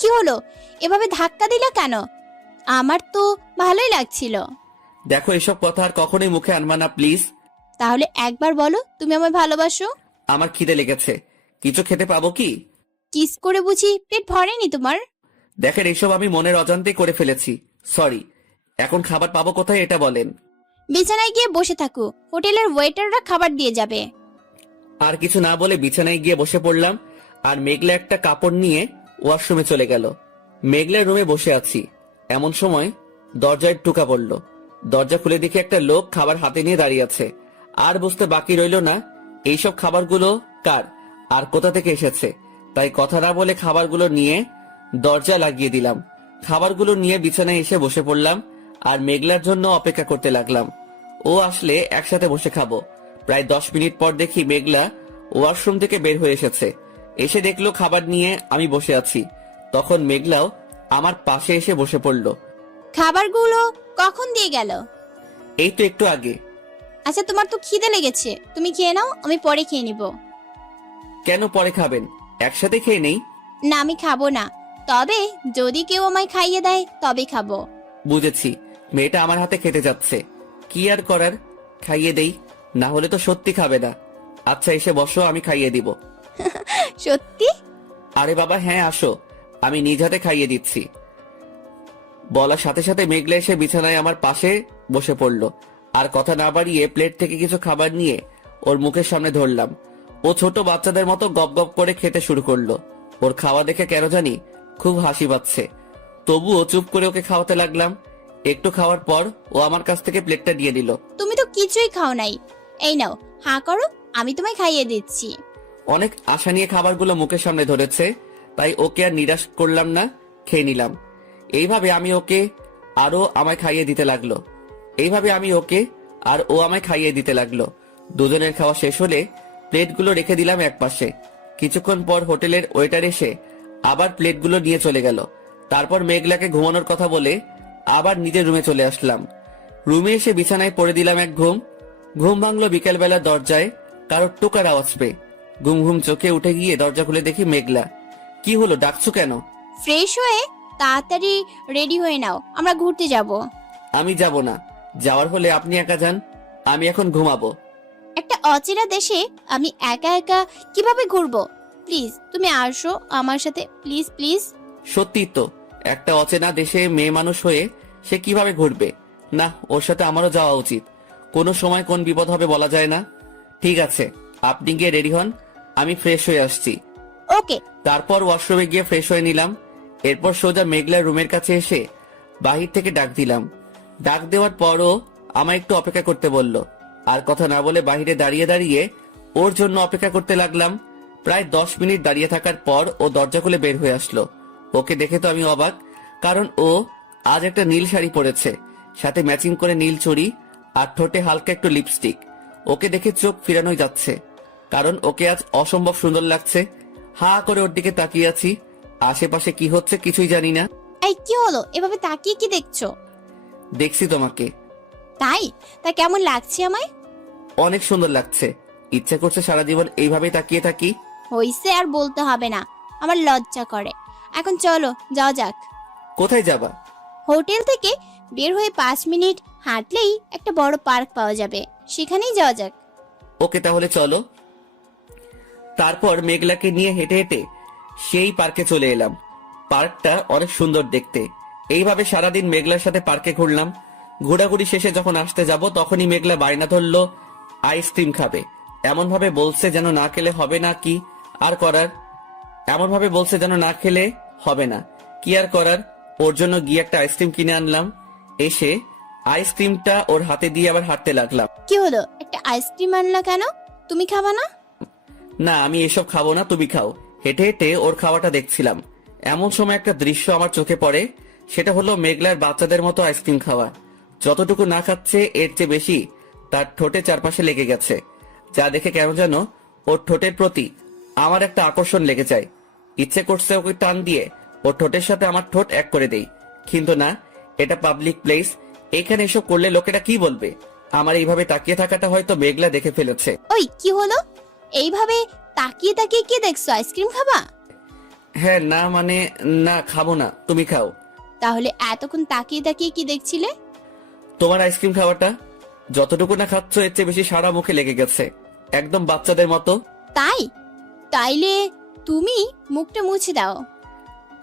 কি হলো? এভাবে ধাক্কা দিলা কেন? আমার তো ভালোই লাগছিল। দেখো, এসব কথা আর কখনোই মুখে আনবা না প্লিজ। তাহলে একবার বলো তুমি আমায় ভালোবাসো। আমার খিদে লেগেছে, কিছু খেতে পাবো কি? কিস করে বুঝি পেট ভরেনি তোমার? দেখেন, এসব আমি মনের অজান্তে করে ফেলেছি, সরি। এখন খাবার পাবো কোথায় এটা বলেন। বিছানায় গিয়ে বসে থাকো, হোটেলের ওয়েটাররা খাবার দিয়ে যাবে। আর কিছু না বলে বিছানায় গিয়ে বসে পড়লাম আর মেঘলা একটা কাপড় নিয়ে ওয়াশরুমে চলে গেল। মেঘলার রুমে বসে আছি, এমন সময় দরজায় টোকা পড়ল। দরজা খুলে দেখি একটা লোক খাবার হাতে নিয়ে দাঁড়িয়ে আছে। আর বুঝতে বাকি রইল না এইসব খাবারগুলো কার আর কোথা থেকে এসেছে। তাই কথা না বলে খাবারগুলো নিয়ে দরজা লাগিয়ে দিলাম। খাবারগুলো নিয়ে বিছানায় এসে বসে পড়লাম আর মেঘলার জন্য অপেক্ষা করতে লাগলাম। ও আসলে একসাথে বসে খাবো। প্রায় 10 মিনিট পর দেখি মেঘলা ওয়াশরুম থেকে বের হয়ে এসেছে। এসে দেখলো খাবার নিয়ে আমি বসে আছি। তখন মেঘলাও আমার পাশে এসে বসে পড়লো। খাবারগুলো কখন দিয়ে গেল? এই তো একটু আগে। আচ্ছা, তোমার তো খিদে লেগেছে, তুমি খেয়ে নাও, আমি পরে খেয়ে নিব। কেন পরে খাবেন? একসাথে খেয়ে নেই। না, আমি খাবো না, তবে যদি কেউ আমায় খাইয়ে দেয় তবে খাবো। বুঝেছি, মেয়েটা আমার হাতে খেতে যাচ্ছে, কি আর করার, খাইয়ে দেই, না হলে তো সত্যি খাবে না। আচ্ছা এসে বসো, আমি খাইয়ে দিব। সত্যি? আরে বাবা হ্যাঁ আসো, আমি নিজ হাতে খাইয়ে দিচ্ছি। বলার সাথে সাথে মেঘলা এসে বিছানায় আমার পাশে বসে পড়লো। আর কথা না বাড়িয়ে প্লেট থেকে কিছু খাবার নিয়ে ওর মুখের সামনে ধরলাম। ও ছোট বাচ্চাদের মতো গপ গপ করে খেতে শুরু করলো। ওর খাওয়া দেখে কেন জানি খুব হাসি পাচ্ছে, তবুও চুপ করে ওকে খাওয়াতে লাগলাম। একটু খাওয়ার পর ও আমার কাছ থেকে প্লেটটা দিয়ে দিল। তুমি তো কিছুই খাও নাই। এই নাও, হাঁ করো, আমি তোমায় খাইয়ে দিচ্ছি। অনেক আশা নিয়ে খাবারগুলো মুখের সামনে ধরেছে, তাই ওকে আর নিরাশ করলাম না, খেয়ে নিলাম। এইভাবে আমি ওকে আর ও আমায় খাইয়ে দিতে লাগলো। আর ও আমায় খাইয়ে দিতে লাগলো। দুজনের খাওয়া শেষ হলে প্লেটগুলো রেখে দিলাম একপাশে। কিছুক্ষণ পর হোটেলের ওয়েটার এসে আবার প্লেটগুলো নিয়ে চলে গেল। তারপর মেঘলাকে ঘুমানোর কথা বলে আবার নিজের রুমে চলে আসলাম। রুমে এসে বিছানায় পড়ে দিলাম এক ঘুম ভাঙলো বিকেলবেলা দরজায় কারোর টোকার আওয়াজ পেয়ে। ঘুম চোখে উঠে গিয়ে দরজা খুলে দেখি মেঘলা। কি হলো, ডাকছো কেন? ফ্রেশ হয়ে তাড়াতাড়ি রেডি হয়ে নাও, আমরা ঘুরতে যাব। আমি যাব না, যাওয়ার হলে আপনি একা যান, আমি এখন ঘুমাবো। একটা অচেনা দেশে আমি একা একা কিভাবে ঘুরবো? প্লিজ তুমি আসো আমার সাথে, প্লিজ প্লিজ। সত্যি তো, একটা অচেনা দেশে মেয়ে মানুষ হয়ে সে কিভাবে ঘুরবে? না, ওর সাথে আমারও যাওয়া উচিত। কোনো সময় কোন বিপদ হবে বলা যায় না। ঠিক আছে, আপনি গিয়ে রেডি হন, আমি ফ্রেশ হয়ে আসছি। ওকে। তারপর ওয়াশরুমে গিয়ে ফ্রেশ হয়ে নিলাম। এরপর সোজা মেঘলার রুমের কাছে এসে বাহির থেকে ডাক দিলাম। ডাক দেওয়ার পরও আমায় একটু অপেক্ষা করতে বলল। আর কথা না বলে বাহিরে দাঁড়িয়ে দাঁড়িয়ে ওর জন্য অপেক্ষা করতে লাগলাম। প্রায় 10 মিনিট দাঁড়িয়ে থাকার পর ও দরজা খুলে বের হয়ে আসলো। ওকে দেখে তো আমি অবাক, কারণ ও আজ একটা নীল শাড়ি পরেছে, সাথে ম্যাচিং করে নীল চুড়ি আর ঠোঁটে হালকা একটু লিপস্টিক। ওকে দেখে চোখ ফিরানোই যাচ্ছে, কারণ ওকে আজ অসম্ভব সুন্দর লাগছে। হা করে ওর দিকে তাকিয়ে আছি। আশেপাশে কি হচ্ছে কিছুই জানি না। এই কি হলো, এভাবে তাকিয়ে কি দেখছো? দেখছি তোমাকে। তাই? তা কেমন লাগছে আমায়? অনেক সুন্দর লাগছে, ইচ্ছা করছে সারা জীবন এইভাবেই তাকিয়ে থাকি। হইছে, আর বলতে হবে না, আমার লজ্জা করে। এখন চলো যাও যাক। কোথায় যাবা? হোটেল থেকে বের হয়ে 5 মিনিট হাঁটলেই একটা বড় পার্ক পাওয়া যাবে, সেখানেই যাওয়া যাক। ওকে তাহলে চলো। তারপর মেঘলাকে নিয়ে হেঁটে হেঁটে সেই পার্কে চলে এলাম। পার্কটা অনেক সুন্দর দেখতে। এইভাবে সারাদিন মেঘলার সাথে পার্কে ঘুরলাম। ঘোরাঘুরি শেষে যখন আসতে যাব তখনই মেঘলা বায়না ধরলো আইসক্রিম খাবে। এমন ভাবে বলছে যেন না খেলে হবে না, কি আর করার। কি আর করার, ওর জন্য গিয়ে একটা আইসক্রিম কিনে আনলাম। এসে আইসক্রিমটা ওর হাতে দিয়ে আবার হাঁটতে লাগলাম। কি হলো, একটা আইসক্রিম আনলা কেন? তুমি খাবা না? না, আমি এসব খাবো না, তুমি খাও। হেঁটে হেঁটে ওর খাওয়াটা দেখছিলাম। এমন সময় একটা দৃশ্য আমার চোখে পড়ে। সেটা হলো মেঘলার বাচ্চাদের মতো আইসক্রিম খাওয়া। যতটুকু না খাচ্ছে এর চেয়ে বেশি তার ঠোঁটে চারপাশে লেগে গেছে, যা দেখে কেন যেন ওর ঠোঁটের প্রতি আমার একটা আকর্ষণ লেগে যায়। ইচ্ছে করছে ওকে টান দিয়ে ওর ঠোঁটের সাথে আমার ঠোঁট এক করে দেই, কিন্তু না, এটা পাবলিক প্লেস, এখানে এসব করলে লোকেরা কি বলবে? আমার এইভাবে তাকিয়ে থাকাটা হয়তো মেঘলা দেখে ফেলেছে। ওই কি হলো, এইভাবে তাকিয়ে তাকিয়ে কি দেখছো? আইসক্রিম খাবা? হ্যাঁ, না মানে না, খাবো না, তুমি খাও। তাহলে এতক্ষণ তাকিয়ে তাকিয়ে কি দেখছিলে? তোমার আইসক্রিম খাওয়াটা যতটুকু না খাচ্ছ এর চেয়ে বেশি সারা মুখে লেগে গেছে, একদম বাচ্চাদের মতো। তাই? তাইলে তুমি মুখটা মুছে দাও।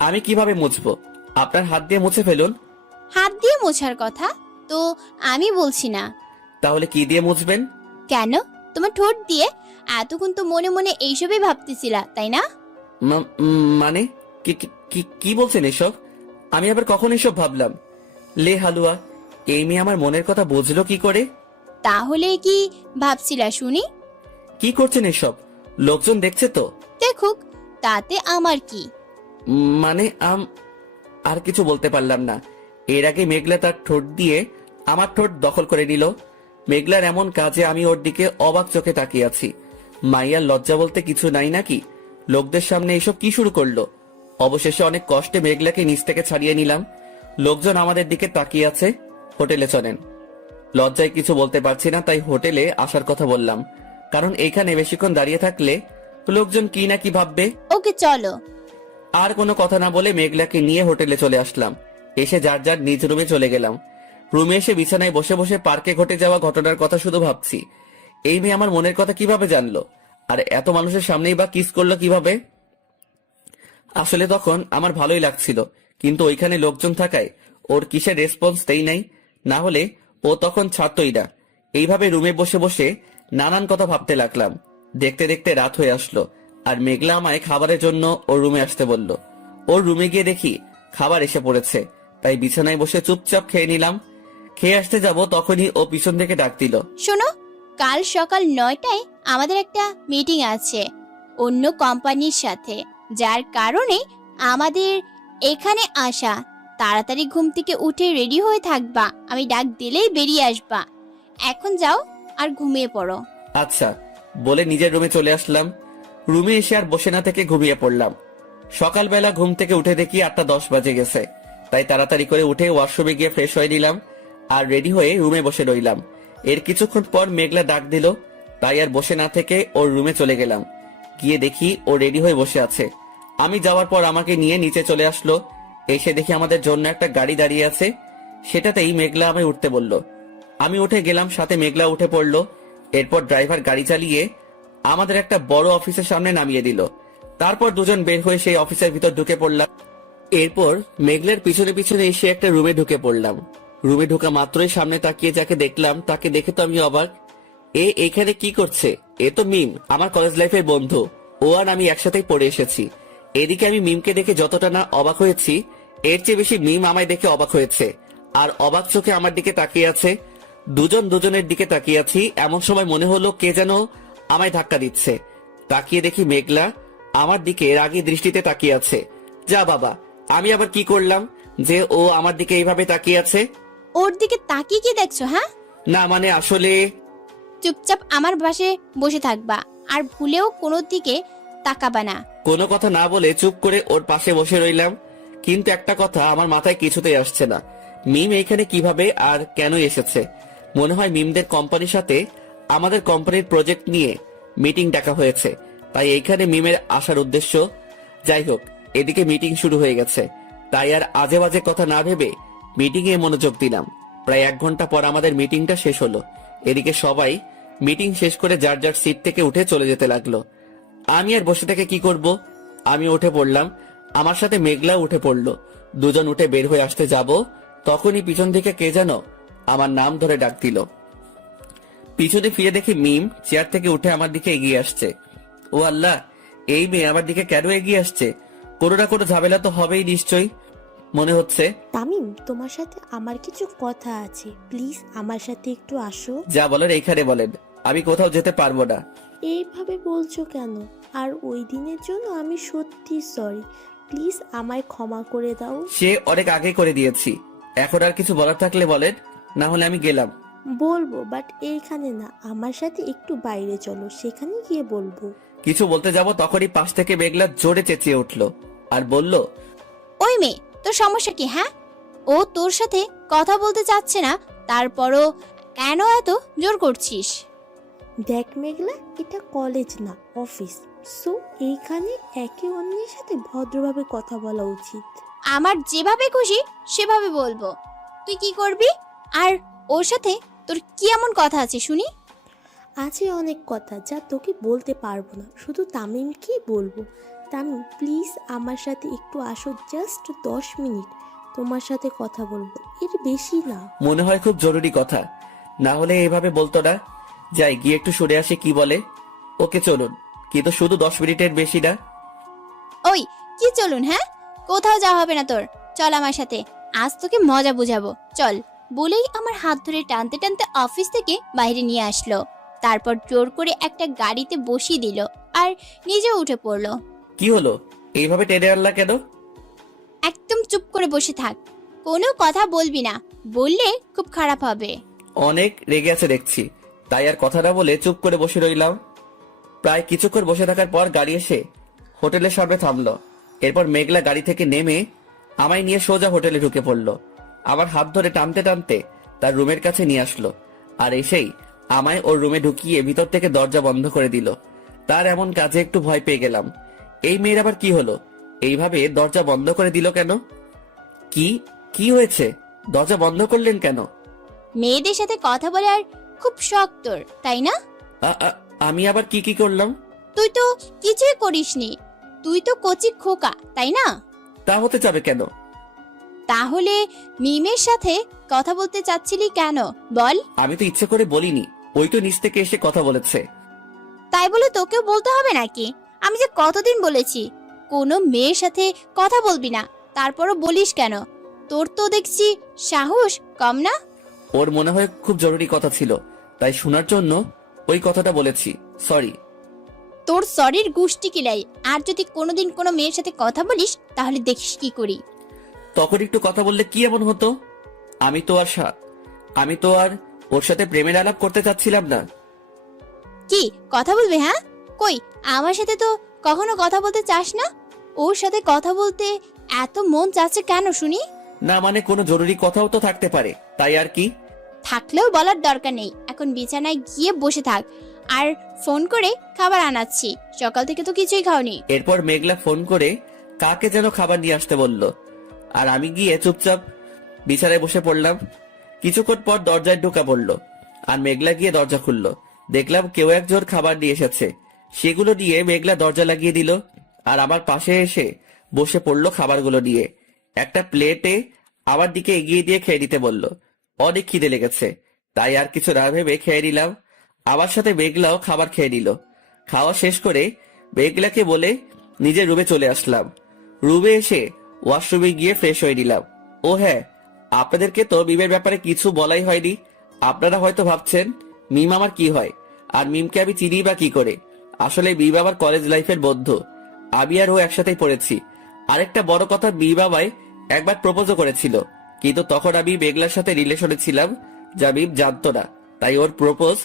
আমি কিভাবে মুছবো? আপনার হাত দিয়ে মুছে ফেলুন। হাত দিয়ে মোছার কথা তো আমি বলছি না। তাহলে কি দিয়ে মুছবেন? কেন, তোমার ঠোঁট দিয়ে? এতক্ষণ তো মনে মনে এইসবই ভাবতেছিলা, তাই না? মানে কি কি কি বলছেন এসব? আমি আবার কখন এসব ভাবলাম? লে হালুয়া, এই মেয়ে আমার মনের কথা বুঝলো কি করে? তাহলে কি ভাবছিলা শুনি? কি করছেন এসব? লোকজন দেখছে তো। দেখুক, তাতে আমার কি? মানে আর কিছু বলতে পারলাম না। এর আগে মেঘলা তার ঠোঁট দিয়ে আমার ঠোঁট দখল করে নিল। মেঘলার এমন কাজে আমি ওর দিকে অবাক চোখে তাকিয়ে আছি। মাইয়ার লজ্জা বলতে কিছু নাই নাকি? লোকদের সামনে এসব কি শুরু করলো? অবশেষে অনেক কষ্টে মেঘলাকে নিচ থেকে ছাড়িয়ে নিলাম। লোকজন আমাদের দিকে তাকিয়ে আছে। হোটেলে চলেন। লজ্জায় কিছু বলতে পারছি না, তাই হোটেলে আসার কথা বললাম, কারণ এখানে বেশিক্ষণ দাঁড়িয়ে থাকলে লোকজন কি না কি ভাববে। ওকে চলো। আর কোনো কথা না বলে মেঘলাকে নিয়ে হোটেলে চলে আসলাম। এসে যার যার নিজ রুমে চলে গেলাম। রুমে এসে বিছানায় বসে বসে পার্কে ঘটে যাওয়া ঘটনার কথা শুধু ভাবছি। এই মেয়ে আমার মনের কথা কিভাবে জানলো? আর এত মানুষের সামনেই বা কিস করলো কিভাবে? আসলে তখন আমার ভালোই লাগছিল, কিন্তু ওইখানে লোকজন থাকায় ওর কিসের রেসপন্স দেই নাই, না হলে ও তখন ছাড়তই না। এইভাবে রুমে বসে বসে নানান কথা ভাবতে লাগলাম। দেখতে দেখতে রাত হয়ে আসলো, আর মেঘলা আমায় খাবারের জন্য ওর রুমে আসতে বলল। ওর রুমে গিয়ে দেখি খাবার এসে পড়েছে, তাই বিছানায় বসে চুপচাপ খেয়ে নিলাম। খেয়ে আসতে যাব তখনই ও পিছন থেকে ডাক দিল। শোনো, কাল সকাল 9টায় আমাদের একটা মিটিং আছে অন্য কোম্পানির সাথে, যার কারণে আমাদের এখানে আসা। তাড়াতাড়ি ঘুম থেকে উঠে রেডি হয়ে থাকবা, আমি ডাক দিলেই বেরিয়ে আসবা। এখন যাও আর ঘুমিয়ে পড়ো। আচ্ছা বলে নিজের রুমে চলে আসলাম। রুমে এসে আর বসে না থেকে ঘুমিয়ে পড়লাম। সকালবেলা ঘুম থেকে উঠে দেখি 8টা 10 বাজে গেছে, তাই তাড়াতাড়ি করে উঠে ওয়াশরুমে গিয়ে ফ্রেশ হয়ে নিলাম আর রেডি হয়ে রুমে বসে রইলাম। এর কিছুক্ষণ পর মেঘলা ডাক দিল, তাই আর বসে না থেকে ওর রুমে চলে গেলাম। গিয়ে দেখি ও রেডি হয়ে বসে আছে। আমি যাওয়ার পর আমাকে নিয়ে নিচে চলে আসলো। এসে দেখি আমাদের জন্য একটা গাড়ি দাঁড়িয়ে আছে, সেটাতেই মেঘলা আমায় উঠতে বলল। আমি উঠে গেলাম, সাথে মেঘলা উঠে পড়লো। এরপর ড্রাইভার গাড়ি চালিয়ে আমাদের একটা বড় অফিসের সামনে নামিয়ে দিল। তারপর দুজন বের হয়ে সেই অফিসের ভিতর ঢুকে পড়লাম। এরপর মেঘলার পিছনে পিছনে এসে একটা রুমে ঢুকে পড়লাম। রুমে ঢোকা মাত্রই সামনে তাকিয়ে যাকে দেখলাম তাকে দেখে তো আমি অবাক। এখানে কি করছে? এ তো মিম, আমার কলেজ লাইফের বন্ধু। ও আর আমি একসাথেই পড়ে এসেছি। এদিকে আমি মিমকে দেখে যতটা না অবাক হয়েছি, এর চেয়ে বেশি মিম আমায় দেখে অবাক হয়েছে আর অবাক চোখে আমার দিকে তাকিয়ে আছে। দুজন দুজনের দিকে তাকিয়ে আছি, এমন সময় মনে হলো কে যেন আমায় ধাক্কা দিচ্ছে। তাকিয়ে দেখি মেঘলা আমার দিকে রাগী দৃষ্টিতে তাকিয়ে আছে। যা বাবা, আমি আবার কি করলাম যে ও আমার দিকে এইভাবে তাকিয়ে আছে? ওর দিকে তাকিয়ে কি দেখছো? হ্যাঁ, না মানে আসলে চুপচাপ আমার পাশে বসে থাকবা আর ভুলেও কোনো দিকে তাকাবা না। কোনো কথা না বলে চুপ করে ওর পাশে বসে রইলাম। কিন্তু একটা কথা আমার মাথায় কিছুতেই আসছে না, মিম এইখানে কিভাবে আর কেন এসেছে? মনে হয় মিমদের কোম্পানির সাথে আমাদের কোম্পানির প্রজেক্ট নিয়ে মিটিং ডাকা হয়েছে, তাই এইখানে মিমের আসার উদ্দেশ্য। যাই হোক, এদিকে মিটিং শুরু হয়ে গেছে, তাই আর আজে বাজে কথা না ভেবে মিটিং এ মনোযোগ দিলাম। প্রায় 1 ঘন্টা পর আমাদের মিটিংটা শেষ হলো। এদিকে সবাই মিটিং শেষ করে যার যার সিট থেকে উঠে চলে যেতে লাগলো। আমি আর বসে থেকে কি করব? আমি উঠে পড়লাম, আমার সাথে মেঘলা উঠে পড়লো। দুজন উঠে বের হয়ে আসতে যাব, তখনই পিছন থেকে কে যেন আমার নাম ধরে ডাক দিল। পিছনে ফিরে দেখি মিম চেয়ার থেকে উঠে আমার দিকে এগিয়ে আসছে। ও আল্লাহ, এই মেয়ে আমার দিকে কেন এগিয়ে আসছে? কোনো না কোনো ঝামেলা তো হবেই নিশ্চয়ই মনে হচ্ছে। তামিম, তোমার সাথে আমার কিছু কথা আছে, প্লিজ আমার সাথে একটু আসো। যা বলেন এইখানে বলেন, আমি কোথাও যেতে পারবো না। এইভাবে বলছো কেন? আর ওই দিনের জন্য আমি সত্যি সরি, প্লিজ আমায় ক্ষমা করে দাও। সে অনেক আগে করে দিয়েছি, এখন আর কিছু বলার থাকলে বলেন, না হলে আমি গেলাম। বলবো, বাট এইখানে না, আমার সাথে একটু বাইরে চলো, সেখানে গিয়ে বলবো। কিছু বলতে যাব তখনই পাশ থেকে মেঘলা জোরে চেঁচিয়ে উঠলো আর বলল, ওই মেয়ে, তোর সমস্যা কি? হ্যাঁ, ও তোর সাথে কথা বলতে চাচ্ছে না, তারপরও কেন এত জোর করছিস? দেখ মেঘলা, এটা কলেজ না অফিস, সো এইখানে একে অন্যের সাথে ভদ্রভাবে কথা বলা উচিত। আমার যেভাবে খুশি সেভাবে বলবো। তুই কি করবি? আর ওর সাথে তোর কি এমন কথা আছে শুনি? আছে অনেক কথা যা তোকে বলতে পারবো না, শুধু তামিমকে বলবো। তামিম, প্লিজ আমার সাথে একটু আসো, জাস্ট 10 মিনিট তোমার সাথে কথা বলবো, এর বেশি না। মনে হয় খুব জরুরি কথা, না হলে এভাবে বলতো না। যাই গিয়ে একটু সরে আসি কি বলে। ওকে চলুন, কিন্তু শুধু 10 মিনিটের বেশি না। ওই কি চলুন? হ্যাঁ, কোথাও যাওয়া হবে না তোর, চল আমার সাথে, আজ তোকে মজা বুঝাবো, চল। বলেই আমার হাত ধরে টানতে টানতে অফিস থেকে বাইরে নিয়ে আসলো। তারপর জোর করে একটা গাড়িতে বসিয়ে দিল আর নিজে উঠে পড়লো। কি হলো, এইভাবে টেনে আনলা কেন? একদম চুপ করে বসে থাক, কোনো কথা বলবি না, বললে খুব খারাপ হবে। অনেক রেগে আছে দেখছি, তাই আর কথা না বলে চুপ করে বসে রইলাম। প্রায় কিছুক্ষণ বসে থাকার পর গাড়ি এসে হোটেলের সামনে থামলো। এরপর মেঘলা গাড়ি থেকে নেমে আমায় নিয়ে সোজা হোটেলে ঢুকে পড়লো। আমার হাত ধরে টানতে টানতে তার রুমের কাছে নিয়ে আসলো আর এসেই আমায় ওর রুমে ঢুকিয়ে ভিতর থেকে দরজা বন্ধ করে দিল। তার এমন কাজে একটু ভয় পেয়ে গেলাম। এই মেয়ের আবার কি হলো, এইভাবে দরজা বন্ধ করে দিল কেন? কি কি হয়েছে? দরজা বন্ধ করলেন কেন? মেয়েদের সাথে কথা বলে আর খুব শখ তোর, তাই না? আমি আবার কি কি করলাম? তুই তো কিছুই করিসনি, তুই তো কচি খোকা, তাই না? তা হতে যাবে কেন? তাহলে মিমের সাথে কথা বলতে চাচ্ছিলি কেন বল? আমি তো ইচ্ছে করে বলিনি, ওই তো নিচ থেকে এসে কথা বলেছে। তাই বলে তোকেও বলতে হবে নাকি? আমি যে কতদিন বলেছি কোনো মেয়ের সাথে কথা বলবি না, তারপরও বলিস কেন? তোর তো দেখছি সাহস কম না। ওর মনে হয় খুব জরুরি কথা ছিল, তাই শোনার জন্য ওই কথাটা বলেছি। সরি। তোর সরির গুষ্টি কিলাই। আর যদি কোনোদিন কোনো মেয়ের সাথে কথা বলিস তাহলে দেখিস কি করি। তখন একটু কথা বললে কি এমন হতো? আমি তো আর ওর সাথে প্রেমের আলাপ করতে চাচ্ছিলাম না। কি কথা বলবে? হ্যাঁ, কই আমার সাথে তো কখনো কথা বলতে চাস না। ওর সাথে কথা বলতে এত মন চাচ্ছে কেন শুনি? না মানে কোনো জরুরি কথাও তো থাকতে পারে, তাই আর কি। থাকলেও বলার দরকার নেই, এখন বিছানায় গিয়ে বসে থাক। আর ফোন করে খাবার আনাচ্ছি, সকাল থেকে তো কিছুই খাওনি। এরপর মেঘলা ফোন করে কাকে যেন খাবার নিয়ে আসতে বলল, আর আমি গিয়ে চুপচাপ বিছানায় বসে পড়লাম। কিছুক্ষণ পর দরজায় ঢোকা পড়ল, আর মেঘলা গিয়ে দরজা খুললো। দেখলাম কেউ একজন খাবার নিয়ে এসেছে, সেগুলো দিয়ে মেঘলা দরজা লাগিয়ে দিল, আর আমার পাশে এসে বসে পড়লো খাবারগুলো নিয়ে। একটা প্লেটে আমার দিকে এগিয়ে দিয়ে খেয়ে নিতে বলল। অনেক খিদে লেগেছে, তাই আর কিছু না ভেবে খেয়ে নিলাম। আমার সাথে মেঘলাও খাবার খেয়ে নিল। খাওয়া শেষ করে মেঘলাকে বলে নিজের রুমে চলে আসলাম। রুমে এসে ওয়াশরুমে গিয়ে ফ্রেশ হয়ে নিলাম। ও হ্যাঁ, আপনাদেরকে তো মিমের ব্যাপারে কিছু বলাই হয়নি। আপনারা হয়তো ভাবছেন মিম আমার কি হয়, আর মিমকে আমি চিনি বা কি করে। আসলে মিম আমার কলেজ লাইফের বন্ধু, আমি আর ও একসাথেই পড়েছি। আরেকটা বড় কথা, মিম আমায় একবার প্রপোজও করেছিল, কিন্তু তখন আমি মেঘলার সাথে রিলেশনে ছিলাম, যা মিম জানতো না, তাই ওর প্রপোজ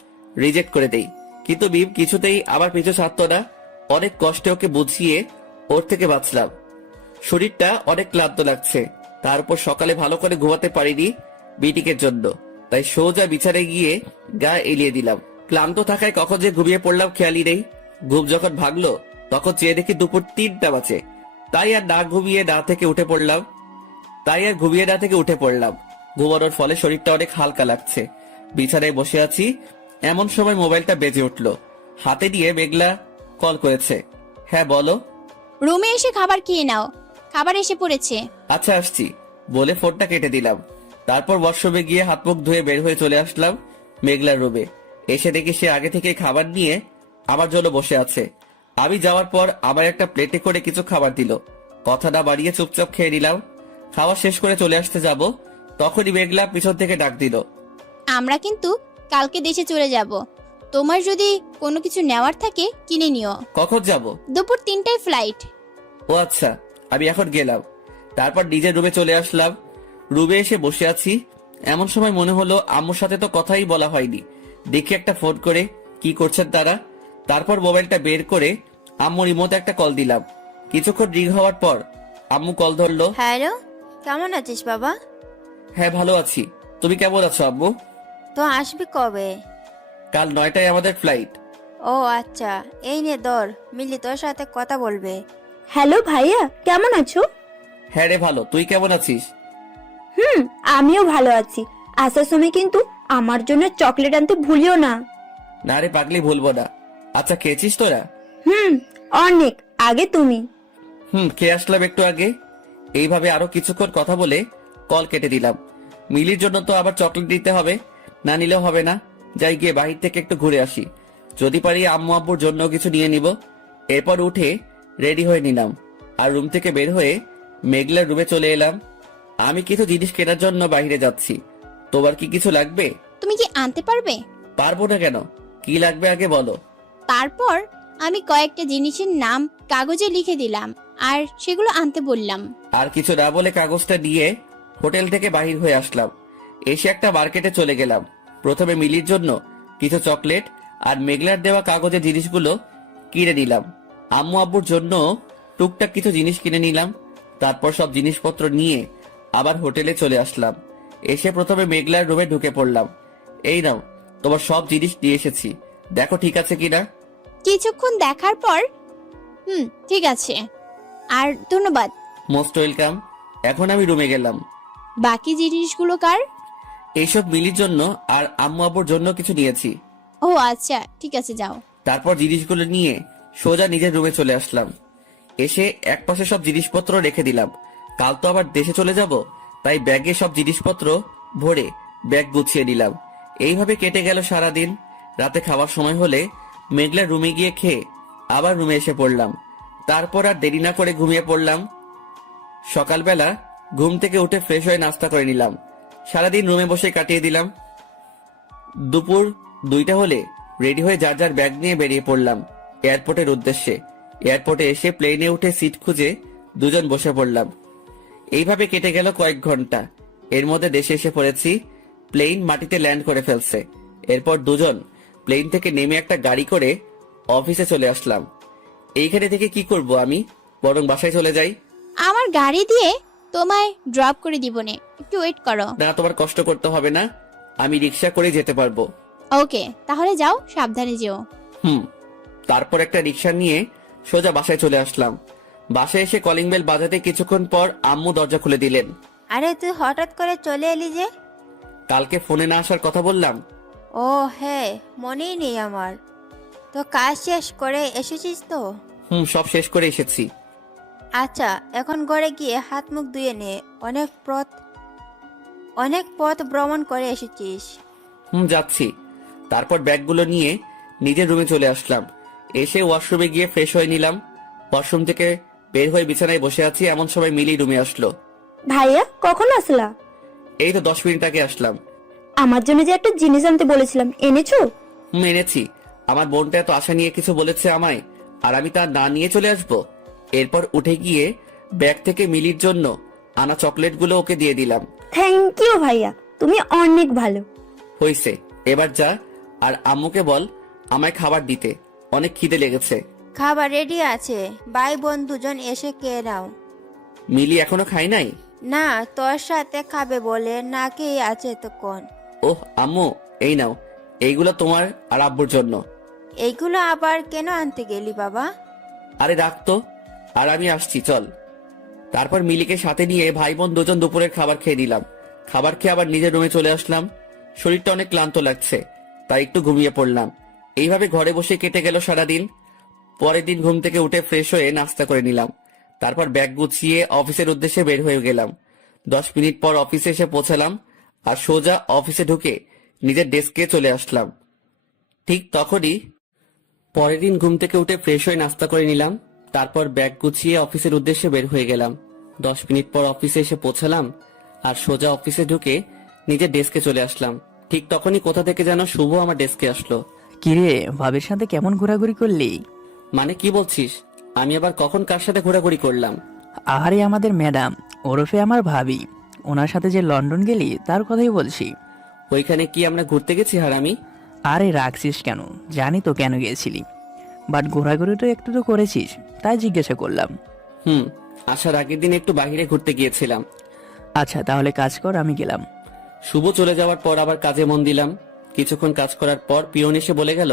রিজেক্ট করে দেই। কিন্তু মিম কিছুতেই আমার পিছু ছাড়তো না। অনেক কষ্টে ওকে বুঝিয়ে ওর থেকে বাঁচলাম। শরীরটা অনেক ক্লান্ত লাগছে, তারপর সকালে ভালো করে ঘুমাতে পারিনি মিটিং এর জন্য, তাই সোজা বিছানায় গিয়ে গা এলিয়ে দিলাম। ক্লান্ত থাকায় কখন যে ঘুমিয়ে পড়লাম খেয়ালই নেই। ঘুম যখন ভাগলো তখন চেয়ে দেখি দুপুর 3টা বাজে। তাই আর ঘুমিয়ে না থেকে উঠে পড়লাম। ঘুমানোর ফলে শরীরটা অনেক হালকা লাগছে। বিছানায় বসে আছি, এমন সময় মোবাইলটা বেজে উঠলো। হাতে দিয়ে মেঘলা কল করেছে। হ্যাঁ বলো। রুমে এসে খাবার খেয়ে নাও, খাবার এসে পড়েছে। আচ্ছা আসছি বলে ফোনটা কেটে দিলাম। তারপর ওয়াশরুমে গিয়ে হাত মুখ ধুয়ে বের হয়ে চলে আসলাম মেঘলার রুমে। এসে দেখি সে আগে থেকে খাবার নিয়ে আমার জন্য বসে আছে। আমি যাওয়ার পর আবার একটা প্লেটে করে কিছু খাবার দিল। কথা না বাড়িয়ে চুপচাপ খেয়ে নিলাম। খাওয়া শেষ করে চলে আসতে যাব, তখনই মেঘলা পিছন থেকে ডাক দিল। আমরা কিন্তু কালকে দেশে চলে যাব, তোমার যদি কোনো কিছু নেওয়ার থাকে কিনে নিও। কখন যাব? দুপুর 3টায় ফ্লাইট। ও আচ্ছা, আমি এখন গেলাম। তারপর নিজের রুমে চলে আসলাম। রুমে এসে বসে আছি, এমন সময় মনে হলো আম্মুর সাথে তো কথাই বলা হয়নি, দেখি একটা ফোন করে কি করছেন তারা। তারপর মোবাইলটা বের করে আম্মুর রিমোটে একটা কল দিলাম। কিছুক্ষণ রিং হওয়ার পর আম্মু কল ধরলো। হ্যালো, কেমন আছিস বাবা? হ্যাঁ ভালো আছি, তুমি কেমন আছো আম্মু? তো আসবি কবে? কাল 9টায় আমাদের ফ্লাইট। ও আচ্ছা, এই নে ধর, মিলি তোর সাথে কথা বলবে। হ্যালো ভাইয়া, কেমন আছো? হ্যাঁ রে ভালো, তুই কেমন আছিস? আমিও ভালো আছি। আসার সময় কিন্তু আমার জন্য চকলেট আনতে ভুলিও না। না রে পাগলি, ভুলবো না। আচ্ছা খেয়েছিস তোরা? অনেক আগে তুমি। খেয়ে আসলাম একটু আগে। এইভাবে আরো কিছুক্ষণ কথা বলে কল কেটে দিলাম। মিলির জন্য তো আবার চকলেট দিতে হবে, না নিলেও হবে না। যাই গিয়ে বাহির থেকে একটু ঘুরে আসি, যদি পারি আম্মু আব্বুর জন্য কিছু নিয়ে নিব। এরপর উঠে রেডি হয়ে নিলাম, আর রুম থেকে বের হয়ে মেঘলার রুমে চলে এলাম। আমি কিছু জিনিস কেনার জন্য বাইরে যাচ্ছি। তোমার কি কিছু লাগবে? তুমি কি আনতে পারবে? পারবো না কেন, কি লাগবে আগে বলো। তারপর আমি কয়েকটা জিনিসের নাম কাগজে লিখে দিলাম আর সেগুলো আনতে বললাম। আর কিছু না বলে কাগজটা দিয়ে হোটেল থেকে বাহির হয়ে আসলাম। এসে একটা মার্কেটে চলে গেলাম। প্রথমে মিলির জন্য কিছু চকলেট আর মেঘলার দেওয়া কাগজের জিনিসগুলো কিনে নিলাম। আম্মু আব্বুর জন্য টুকটাক কিছু জিনিস কিনে নিলাম। তারপর সব জিনিসপত্র নিয়ে আবার হোটেলে চলে আসলাম। এসে প্রথমে মেঘলার রুমে ঢুকে পড়লাম। এই নাও, তোমার সব জিনিস নিয়ে এসেছি, দেখো ঠিক আছে কিনা। কিছুক্ষণ দেখার পর ঠিক আছে, আর ধন্যবাদ। Most welcome. এখন আমি রুমে গেলাম। বাকি জিনিসগুলো কার? এইসব মিলির জন্য আর আম্মু আব্বুর জন্য কিছু নিয়েছি। ও আচ্ছা, ঠিক আছে যাও। তারপর জিনিসগুলো নিয়ে সোজা নিজের রুমে চলে আসলাম। এসে একপাশে সব জিনিসপত্র রেখে দিলাম। কাল তো আবার দেশে চলে যাব, তাই ব্যাগে সব জিনিসপত্র ভরে ব্যাগ গুছিয়ে নিলাম। এইভাবে কেটে গেল সারাদিন। রাতে খাওয়ার সময় হলে মেঘলা রুমে গিয়ে খেয়ে আবার রুমে এসে পড়লাম। তারপর আর দেরি না করে ঘুমিয়ে পড়লাম। সকালবেলা ঘুম থেকে উঠে ফ্রেশ হয়ে নাস্তা করে নিলাম। সারাদিন রুমে বসে কাটিয়ে দিলাম। দুপুর 2টা হলে রেডি হয়ে যার যার ব্যাগ নিয়ে বেরিয়ে পড়লাম এয়ারপোর্টের উদ্দেশ্যে। এয়ারপোর্টে এসে প্লেনে উঠে সিট খুঁজে দুজন বসে পড়লাম। এইভাবে কেটে গেল কয়েক ঘন্টা। এর মধ্যে দেশে এসে পড়েছি। প্লেন মাটিতে ল্যান্ড করে ফেলছে। এরপর দুজন প্লেন থেকে নেমে একটা গাড়ি করে অফিসে চলে আসলাম। এইখানে থেকে কি করব আমি, বরং বাসায় চলে যাই। আমার গাড়ি দিয়ে তোমায় ড্রপ করে দিবনে, একটু ওয়েট করো। না, তোমার কষ্ট করতে হবে না, আমি রিক্সা করে যেতে পারবো। ওকে, তাহলে যাও, সাবধানে যেও। তারপর একটা রিক্সা নিয়ে সোজা বাসায় চলে আসলাম। বাসায় এসে কলিং বেল বাজাতে কিছুক্ষণ পর আম্মু দরজা খুলে দিলেন। আরে তুই হঠাৎ করে চলে এলি যে? কালকে ফোনে না আসার কথা বললাম। ও হ্যাঁ, মনেই নেই আমার। তো কাজ শেষ করে এসেছিস তো? সব শেষ করে এসেছি। আচ্ছা, এখন ঘরে গিয়ে হাত মুখ ধুয়ে নে। অনেক পথ ভ্রমণ করে এসেছিস। যাচ্ছি। তারপর ব্যাগগুলো নিয়ে নিজের রুমে চলে আসলাম। এসে ওয়াশরুমে গিয়ে ফ্রেশ হয়ে নিলাম। ওয়াশরুম থেকে বের হয়ে বিছানায় বসে আছি, এমন সময় মিলি রুমে আসলো। ভাইয়া কখন আসলা? এই তো 10 মিনিট আগে আসলাম। আমার জন্য যে একটা জিনিস আনতে বলেছিলাম, এনেছো? এনেছি। আমার বোনটা এত আশা নিয়ে কিছু বলেছে আমায়, আর আমি তা না নিয়ে চলে আসবো? এরপর উঠে গিয়ে ব্যাগ থেকে মিলির জন্য আনা চকলেটগুলো ওকে দিয়ে দিলাম। থ্যাংক ইউ ভাইয়া, তুমি অনেক ভালো। হইছে, এবার যা আর আম্মুকে বল আমায় খাবার দিতে, অনেক খিদে লেগেছে। খাবার রেডি আছে, ভাই বোন দুজন এসে খেয়ে নাও। মিলি এখনো খাই নাই? না, তোর সাথে খাবে বলে না খেয়ে আছে এতক্ষণ। ওহ আম্মু, এই নাও, এইগুলো তোমার আর আব্বুর জন্য। এইগুলো আবার কেন আনতে গেলি বাবা? আরে রাখতো, আর আমি আসছি, চল। তারপর মিলিকে সাথে নিয়ে ভাই বোন দুজন দুপুরের খাবার খেয়ে নিলাম। খাবার খেয়ে আবার নিজের রুমে চলে আসলাম। শরীরটা অনেক ক্লান্ত লাগছে, তাই একটু ঘুমিয়ে পড়লাম। এইভাবে ঘরে বসে কেটে গেল সারাদিন। পরের দিন ঘুম থেকে উঠে ফ্রেশ হয়ে নাস্তা করে নিলাম। তারপর ব্যাগ গুছিয়ে অফিসের উদ্দেশ্যে বের হয়ে গেলাম। 10 মিনিট পর অফিসে এসে পৌঁছালাম আর সোজা অফিসে ঢুকে নিজের ডেস্কে চলে আসলাম। ঠিক তখনই পরের দিন ঘুম থেকে উঠে ফ্রেশ হয়ে নাস্তা করে নিলাম। তারপর ব্যাগ গুছিয়ে অফিসের উদ্দেশ্যে বের হয়ে গেলাম। 10 মিনিট পর অফিসে এসে পৌঁছালাম আর সোজা অফিসে ঢুকে নিজের ডেস্কে চলে আসলাম। ঠিক তখনই কোথা থেকে যেন শুভ আমার ডেস্কে আসলো। কিরে, ভাবির সাথে কেমন ঘোরাঘুরি করলি? মানে কি বলছিস? আমি আবার কখন কার সাথে ঘোরাঘুরি করলাম? আহারে আমাদের ম্যাডাম, ওরফে আমার ভাবি, ওনার সাথে যে লন্ডন গেলি তার কথাই বলছি। ওইখানে কি আমরা ঘুরতে গেছি হারামি? আরে রাখছিস কেন, জানি তো কেন গিয়েছিলি, বাট ঘোরাঘুরি তো একটু তো করেছিস, তাই জিজ্ঞাসা করলাম। আসার আগের দিন একটু বাইরে ঘুরতে গিয়েছিলাম। আচ্ছা তাহলে কাজ কর, আমি গেলাম। শুভ চলে যাওয়ার পর আবার কাজে মন দিলাম। কিছুক্ষণ কাজ করার পর পিয়ন এসে বলে গেল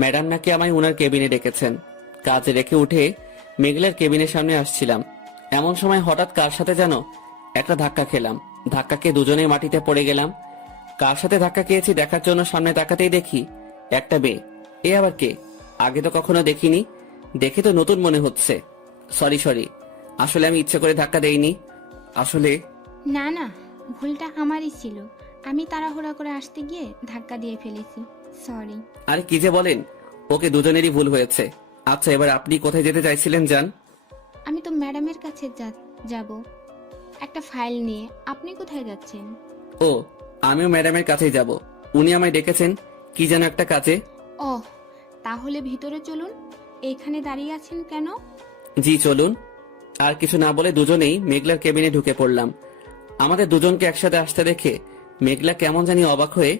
ম্যাডাম নাকি আমায় উনার কেবিনে ডেকেছেন। কাজ রেখে উঠে মেঘলার কেবিনের সামনে আসছিলাম, এমন সময় হঠাৎ কার সাথে যেন একটা ধাক্কা খেলাম। ধাক্কা খেয়ে দুজনেই মাটিতে পড়ে গেলাম। কার সাথে ধাক্কা খেয়েছি দেখার জন্য সামনে তাকাতেই দেখি একটা মেয়ে। এ আবার কে? আগে তো কখনো দেখিনি, দেখে তো নতুন মনে হচ্ছে। সরি, আসলে আমি ইচ্ছে করে ধাক্কা দেইনি। আসলে না না, ভুলটা আমারই ছিল। আমি তাড়াহুড়া করে আসতে গিয়ে ধাক্কা দিয়ে ফেলেছি, সরি। আরে কি যে বলেন, ওকে দুজনেরই ভুল হয়েছে। আচ্ছা এবার আপনি কোথায় যেতে চাইছিলেন যান? আমি তো ম্যাডামের কাছে যাব একটা ফাইল নিয়ে। আপনি কোথায় যাচ্ছেন? ও, আমিও ম্যাডামের কাছেই যাব। উনি আমায় ডেকেছেন কি যেন একটা কাজে। ওহ, তাহলে ভিতরে চলুন। এইখানে দাঁড়িয়ে আছেন কেন? জি চলুন। আর কিছু না বলে দুজনেই মেঘলার কেবিনে ঢুকে পড়লাম। আমাদের দুজনকে একসাথে আসতে দেখে মেঘলা কেমন জানি অবাক হয়ে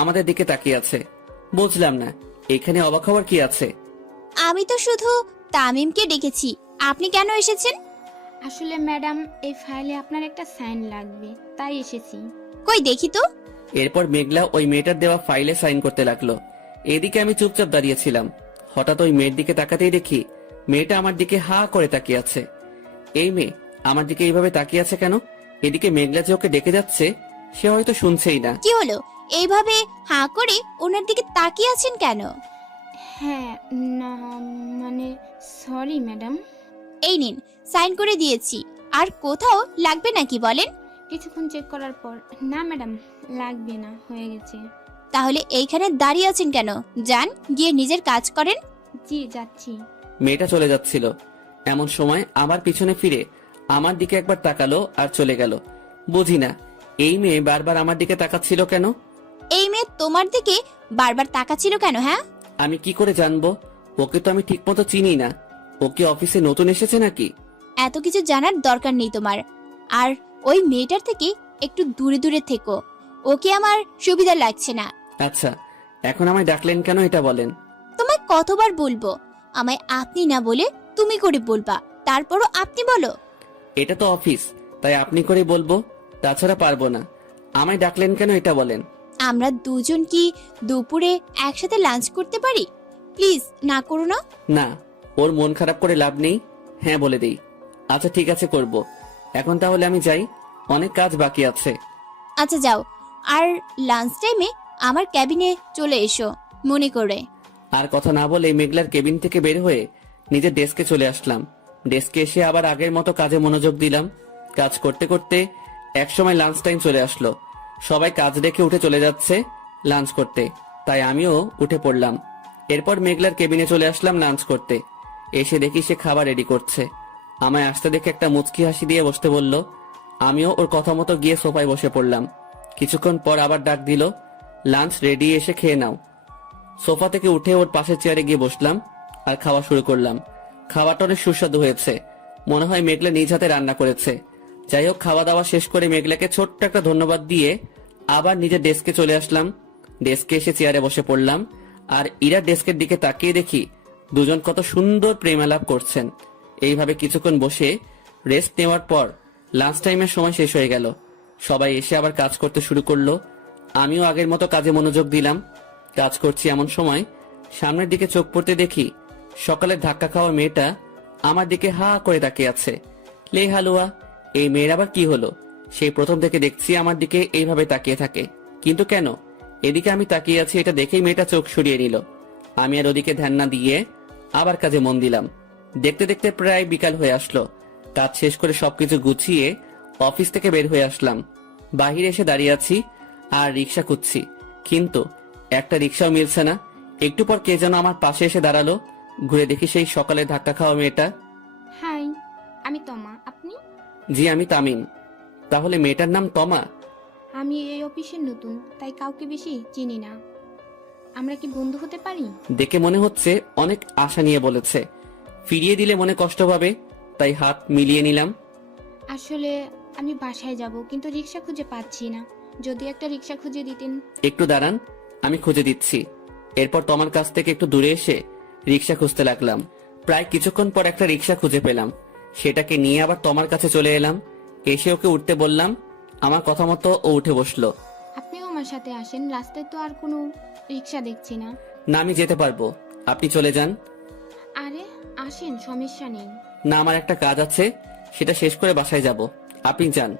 আমাদের দিকে তাকিয়ে আছে। বুঝলাম না এখানে অবাক হওয়ার কি আছে। আমি তো শুধু তামিমকে ডেকেছি, আপনি কেন এসেছেন? আসলে ম্যাডাম, এই ফাইলে আপনার একটা সাইন লাগবে, তাই এসেছি। কই দেখি তো। এরপর মেঘলা ওই মেয়েটার দেওয়া ফাইলে সাইন করতে লাগলো। এদিকে আমি চুপচাপ দাঁড়িয়েছিলাম। হঠাৎ ওই মেয়ের দিকে তাকাতেই দেখি মেয়েটা আমার দিকে হা করে তাকিয়ে আছে। এই মেয়ে আমার দিকে এইভাবে তাকিয়ে আছে কেন? এদিকে মেঘলা যে ওকে ডেকে যাচ্ছে সে হয়তো শুনছেই না। কি হলো, এইভাবে হাঁ করে ওনার দিকে তাকিয়ে আছেন কেন? হ্যাঁ, না মানে সরি ম্যাডাম। এই নিন, সাইন করে দিয়েছি। আর কোথাও লাগবে নাকি বলেন? কিছুক্ষণ চেক করার পর, না ম্যাডাম, লাগবে না, হয়ে গেছে। তাহলে এইখানে দাঁড়িয়ে আছেন কেন? যান, গিয়ে নিজের কাজ করেন। জি, যাচ্ছি। মেয়েটা চলে যাচ্ছিল, এমন সময় আমার পিছনে ফিরে আমার দিকে একবার তাকালো আর চলে গেল। বুঝি না এই মেয়ে বারবার আমার দিকে তাকাচ্ছিল কেন। এই মেয়ে তোমার দিকে বারবার তাকাচ্ছিল কেন? হ্যাঁ, আমি কি করে জানবো? ওকে তো আমি ঠিক মতো চিনি না। ওকে অফিসে নতুন এসেছে নাকি? এত কিছু জানার দরকার নেই তোমার। আর ওই মেয়েটার থেকে একটু দূরে দূরে থেকো, ওকে আমার সুবিধা লাগছে না। আচ্ছা, এখন আমায় ডাকলেন কেন এটা বলেন। তোমায় কতবার বলবো আমায় আপনি না বলে তুমি করে বলবা, তারপরও আপনি বলো। এটা তো অফিস, তাই আপনি করে বলবো, তাছাড়া পারবো না। আমায় ডাকলেন কেন এটা বলেন। আমরা দুজন কি দুপুরে একসাথে লাঞ্চ করতে পারি? প্লিজ না করো না। না, ওর মন খারাপ করে লাভ নেই, হ্যাঁ বলে দেই। আচ্ছা ঠিক আছে, করব। এখন তাহলে আমি যাই, অনেক কাজ বাকি আছে। আচ্ছা যাও, আর লাঞ্চ টাইমে আমার ক্যাবিনে চলে এসো মনে করে। আর কথা না বলে মেঘলার কেবিন থেকে বের হয়ে নিজের ডেস্কে চলে আসলাম। ডেস্কে এসে আবার আগের মতো কাজে মনোযোগ দিলাম। কাজ করতে করতে একসময় লাঞ্চ টাইম চলে আসলো। সবাই কাজ রেখে উঠে চলে যাচ্ছে লাঞ্চ করতে, তাই আমিও উঠে পড়লাম। এরপর মেঘলার কেবিনে চলে আসলাম লাঞ্চ করতে। এসে দেখি সে খাবার রেডি করছে। আমায় আসতে দেখে একটা মুচকি হাসি দিয়ে বসতে বলল। আমিও ওর কথা মতো গিয়ে সোফায় বসে পড়লাম। কিছুক্ষণ পর আবার ডাক দিল, লাঞ্চ রেডি, এসে খেয়ে নাও। সোফা থেকে উঠে ওর পাশের চেয়ারে গিয়ে বসলাম আর খাওয়া শুরু করলাম। খাবারটা অনেক সুস্বাদু হয়েছে, মনে হয় মেঘলা নিজ হাতে রান্না করেছে। যাই হোক, খাওয়া দাওয়া শেষ করে মেঘলাকে ছোট্ট একটা ধন্যবাদ দিয়ে আবার নিজের ডেস্কে চলে আসলাম। ডেস্কে এসে চেয়ারে বসে পড়লাম আর ইরা ডেস্কের দিকে তাকিয়ে দেখি দুজন কত সুন্দর প্রেমালাপ করছেন। এইভাবে কিছুক্ষণ বসে রেস্ট নেওয়ার পর লাঞ্চ টাইমের সময় শেষ হয়ে গেল। সবাই এসে আবার কাজ করতে শুরু করলো। আমিও আগের মতো কাজে মনোযোগ দিলাম। কাজ করছি এমন সময় সামনের দিকে চোখ পড়তে দেখি সকালের ধাক্কা খাওয়া মেয়েটা আমার দিকে হা করে তাকিয়ে আছে। লে হালুয়া, এই মেয়ের আবার কি হলো? সেই প্রথম থেকে দেখছি আমার দিকে এইভাবে তাকিয়ে থাকে, কিন্তু কেন? এদিকে আমি তাকিয়ে আছি, এটা দেখেই মেয়েটা চোখ সরিয়ে নিল। আমি আর ওদিকে ধ্যান না দিয়ে আবার কাজে মন দিলাম। দেখতে দেখতে প্রায় বিকাল হয়ে আসলো। কাজ শেষ করে সবকিছু গুছিয়ে অফিস থেকে বের হয়ে আসলাম। বাহিরে এসে দাঁড়িয়ে আছি আর রিক্সা খুঁজছি, কিন্তু একটা রিক্সাও মিলছে না। একটু পর কে যেন আমার পাশে এসে দাঁড়ালো। ঘুরে দেখি সেই সকালে ধাক্কা খাওয়া মেয়েটা। হাই, আমি তমা, আপনি? জি, আমি তামিম। তাহলে মেয়েটার নাম তমা? আমি এই অফিসের নতুন, তাই কাউকে বেশি চিনি না। আমরা কি বন্ধু হতে পারি? দেখে মনে হচ্ছে অনেক আশা নিয়ে বলেছে। ফিরিয়ে দিলে মনে কষ্ট পাবে, তাই হাত মিলিয়ে নিলাম। আসলে আমি বাসায় যাব, কিন্তু রিক্সা খুঁজে পাচ্ছি না। যদি একটা রিক্সা খুঁজে দিতেন। একটু দাঁড়ান, আমি খুঁজে দিচ্ছি। এরপর তোমার কাছ থেকে একটু দূরে এসে রিক্সা খুঁজতে লাগলাম। প্রায় কিছুক্ষণ পর একটা রিক্সা খুঁজে পেলাম। সেটাকে নিয়ে আবার তোমার কাছে চলে এলাম। এসে ওকে উঠতে বললাম। আমার কথা মতো ও উঠে বসলো। আপনিও আমার সাথে আসেন, রাস্তায় তো আর কোনো রিক্সা দেখছি না। না, আমি যেতে পারবো, আপনি চলে যান। আরে আসেন, সমস্যা নেই। না, আমার একটা কাজ আছে, সেটা শেষ করে বাসায় যাব, আপনি যান।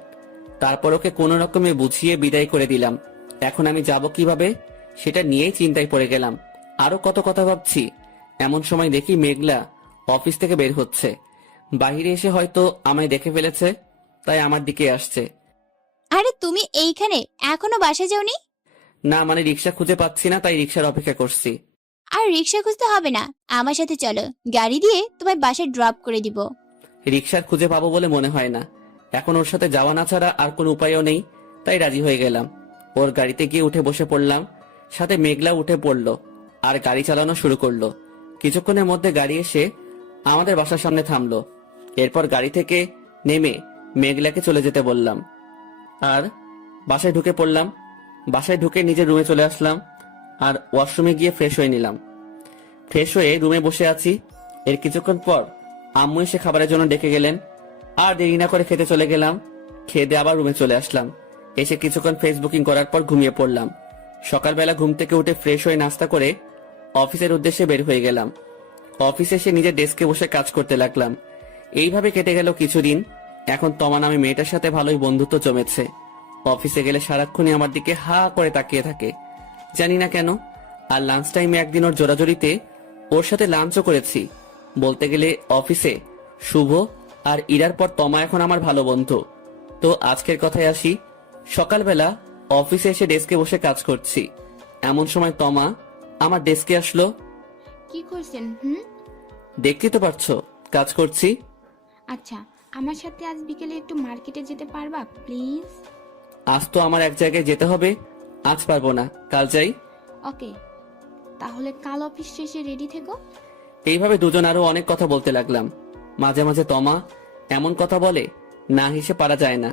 তারপর ওকে কোনো রকমে বুঝিয়ে বিদায় করে দিলাম। এখন আমি যাব কিভাবে সেটা নিয়েই চিন্তায় পড়ে গেলাম। আরো কত কথা ভাবছি, এমন সময় দেখি মেঘলা অফিস থেকে বের হচ্ছে। বাহিরে এসে হয়তো আমায় দেখে ফেলেছে, তাই আমার দিকে আসছে। আরে তুমি এইখানে এখনো বাসায় যাওনি? না, মানে রিক্সা খুঁজে পাচ্ছি না, তাই রিক্সার অপেক্ষা করছি। আর রিক্সা খুঁজতে হবে না, আমার সাথে চলো, গাড়ি দিয়ে তোমায় বাসায় ড্রপ করে দিব। রিক্সার খুঁজে পাবো বলে মনে হয় না। এখন ওর সাথে যাওয়া না ছাড়া আর কোনো উপায়ও নেই, তাই রাজি হয়ে গেলাম। ওর গাড়িতে গিয়ে উঠে বসে পড়লাম। সাথে মেঘলা উঠে পড়লো আর গাড়ি চালানো শুরু করলো। কিছুক্ষণের মধ্যে গাড়ি এসে আমাদের বাসার সামনে থামলো। এরপর গাড়ি থেকে নেমে মেঘলাকে চলে যেতে বললাম আর বাসায় ঢুকে পড়লাম। বাসায় ঢুকে নিজের রুমে চলে আসলাম আর ওয়াশরুমে গিয়ে ফ্রেশ হয়ে নিলাম। ফ্রেশ হয়ে রুমে বসে আছি। এর কিছুক্ষণ পর আম্মু এসে খাবারের জন্য ডেকে গেলেন। আর দেরি না করে খেতে চলে গেলাম। খেয়ে দিয়ে আবার রুমে চলে আসলাম। এসে কিছুক্ষণ ফেসবুকিং করার পর ঘুমিয়ে পড়লাম। সকালবেলা ঘুম থেকে উঠে ফ্রেশ হয়ে নাস্তা করে অফিসের উদ্দেশ্যে বের হয়ে গেলাম। অফিসে এসে নিজের ডেস্কে বসে কাজ করতে লাগলাম। এইভাবে কেটে গেল কিছুদিন। এখন তমা নামে মেয়েটার সাথে ভালোই বন্ধুত্ব জমেছে। অফিসে গেলে সারাক্ষণই আমার দিকে হা করে তাকিয়ে থাকে, জানি না কেন। আর লাঞ্চ টাইমে একদিন ওর জোরাজোরিতে ওর সাথে লাঞ্চও করেছি। বলতে গেলে অফিসে শুভ আর ইরার পর তমা এখন আমার ভালো বন্ধু। তো আজকের কথায় আসি। সকালবেলা অফিসে এসে ডেস্কে বসে কাজ করছি, এমন সময় তমা আমার ডেস্কে আসলো। কি করছেন? দেখতেই তো পারছো কাজ করছি। আচ্ছা, আমার সাথে আজ বিকেলে একটু মার্কেটে যেতে পারবা প্লিজ? আজ তো আমার এক জায়গায় যেতে হবে, আজ পারবো না, কাল যাই। ওকে, তাহলে কাল অফিস শেষে রেডি থেকো। এইভাবে দুজন আরো অনেক কথা বলতে লাগলাম। মাঝে মাঝে তমা এমন কথা বলে না হেসে পারা যায় না,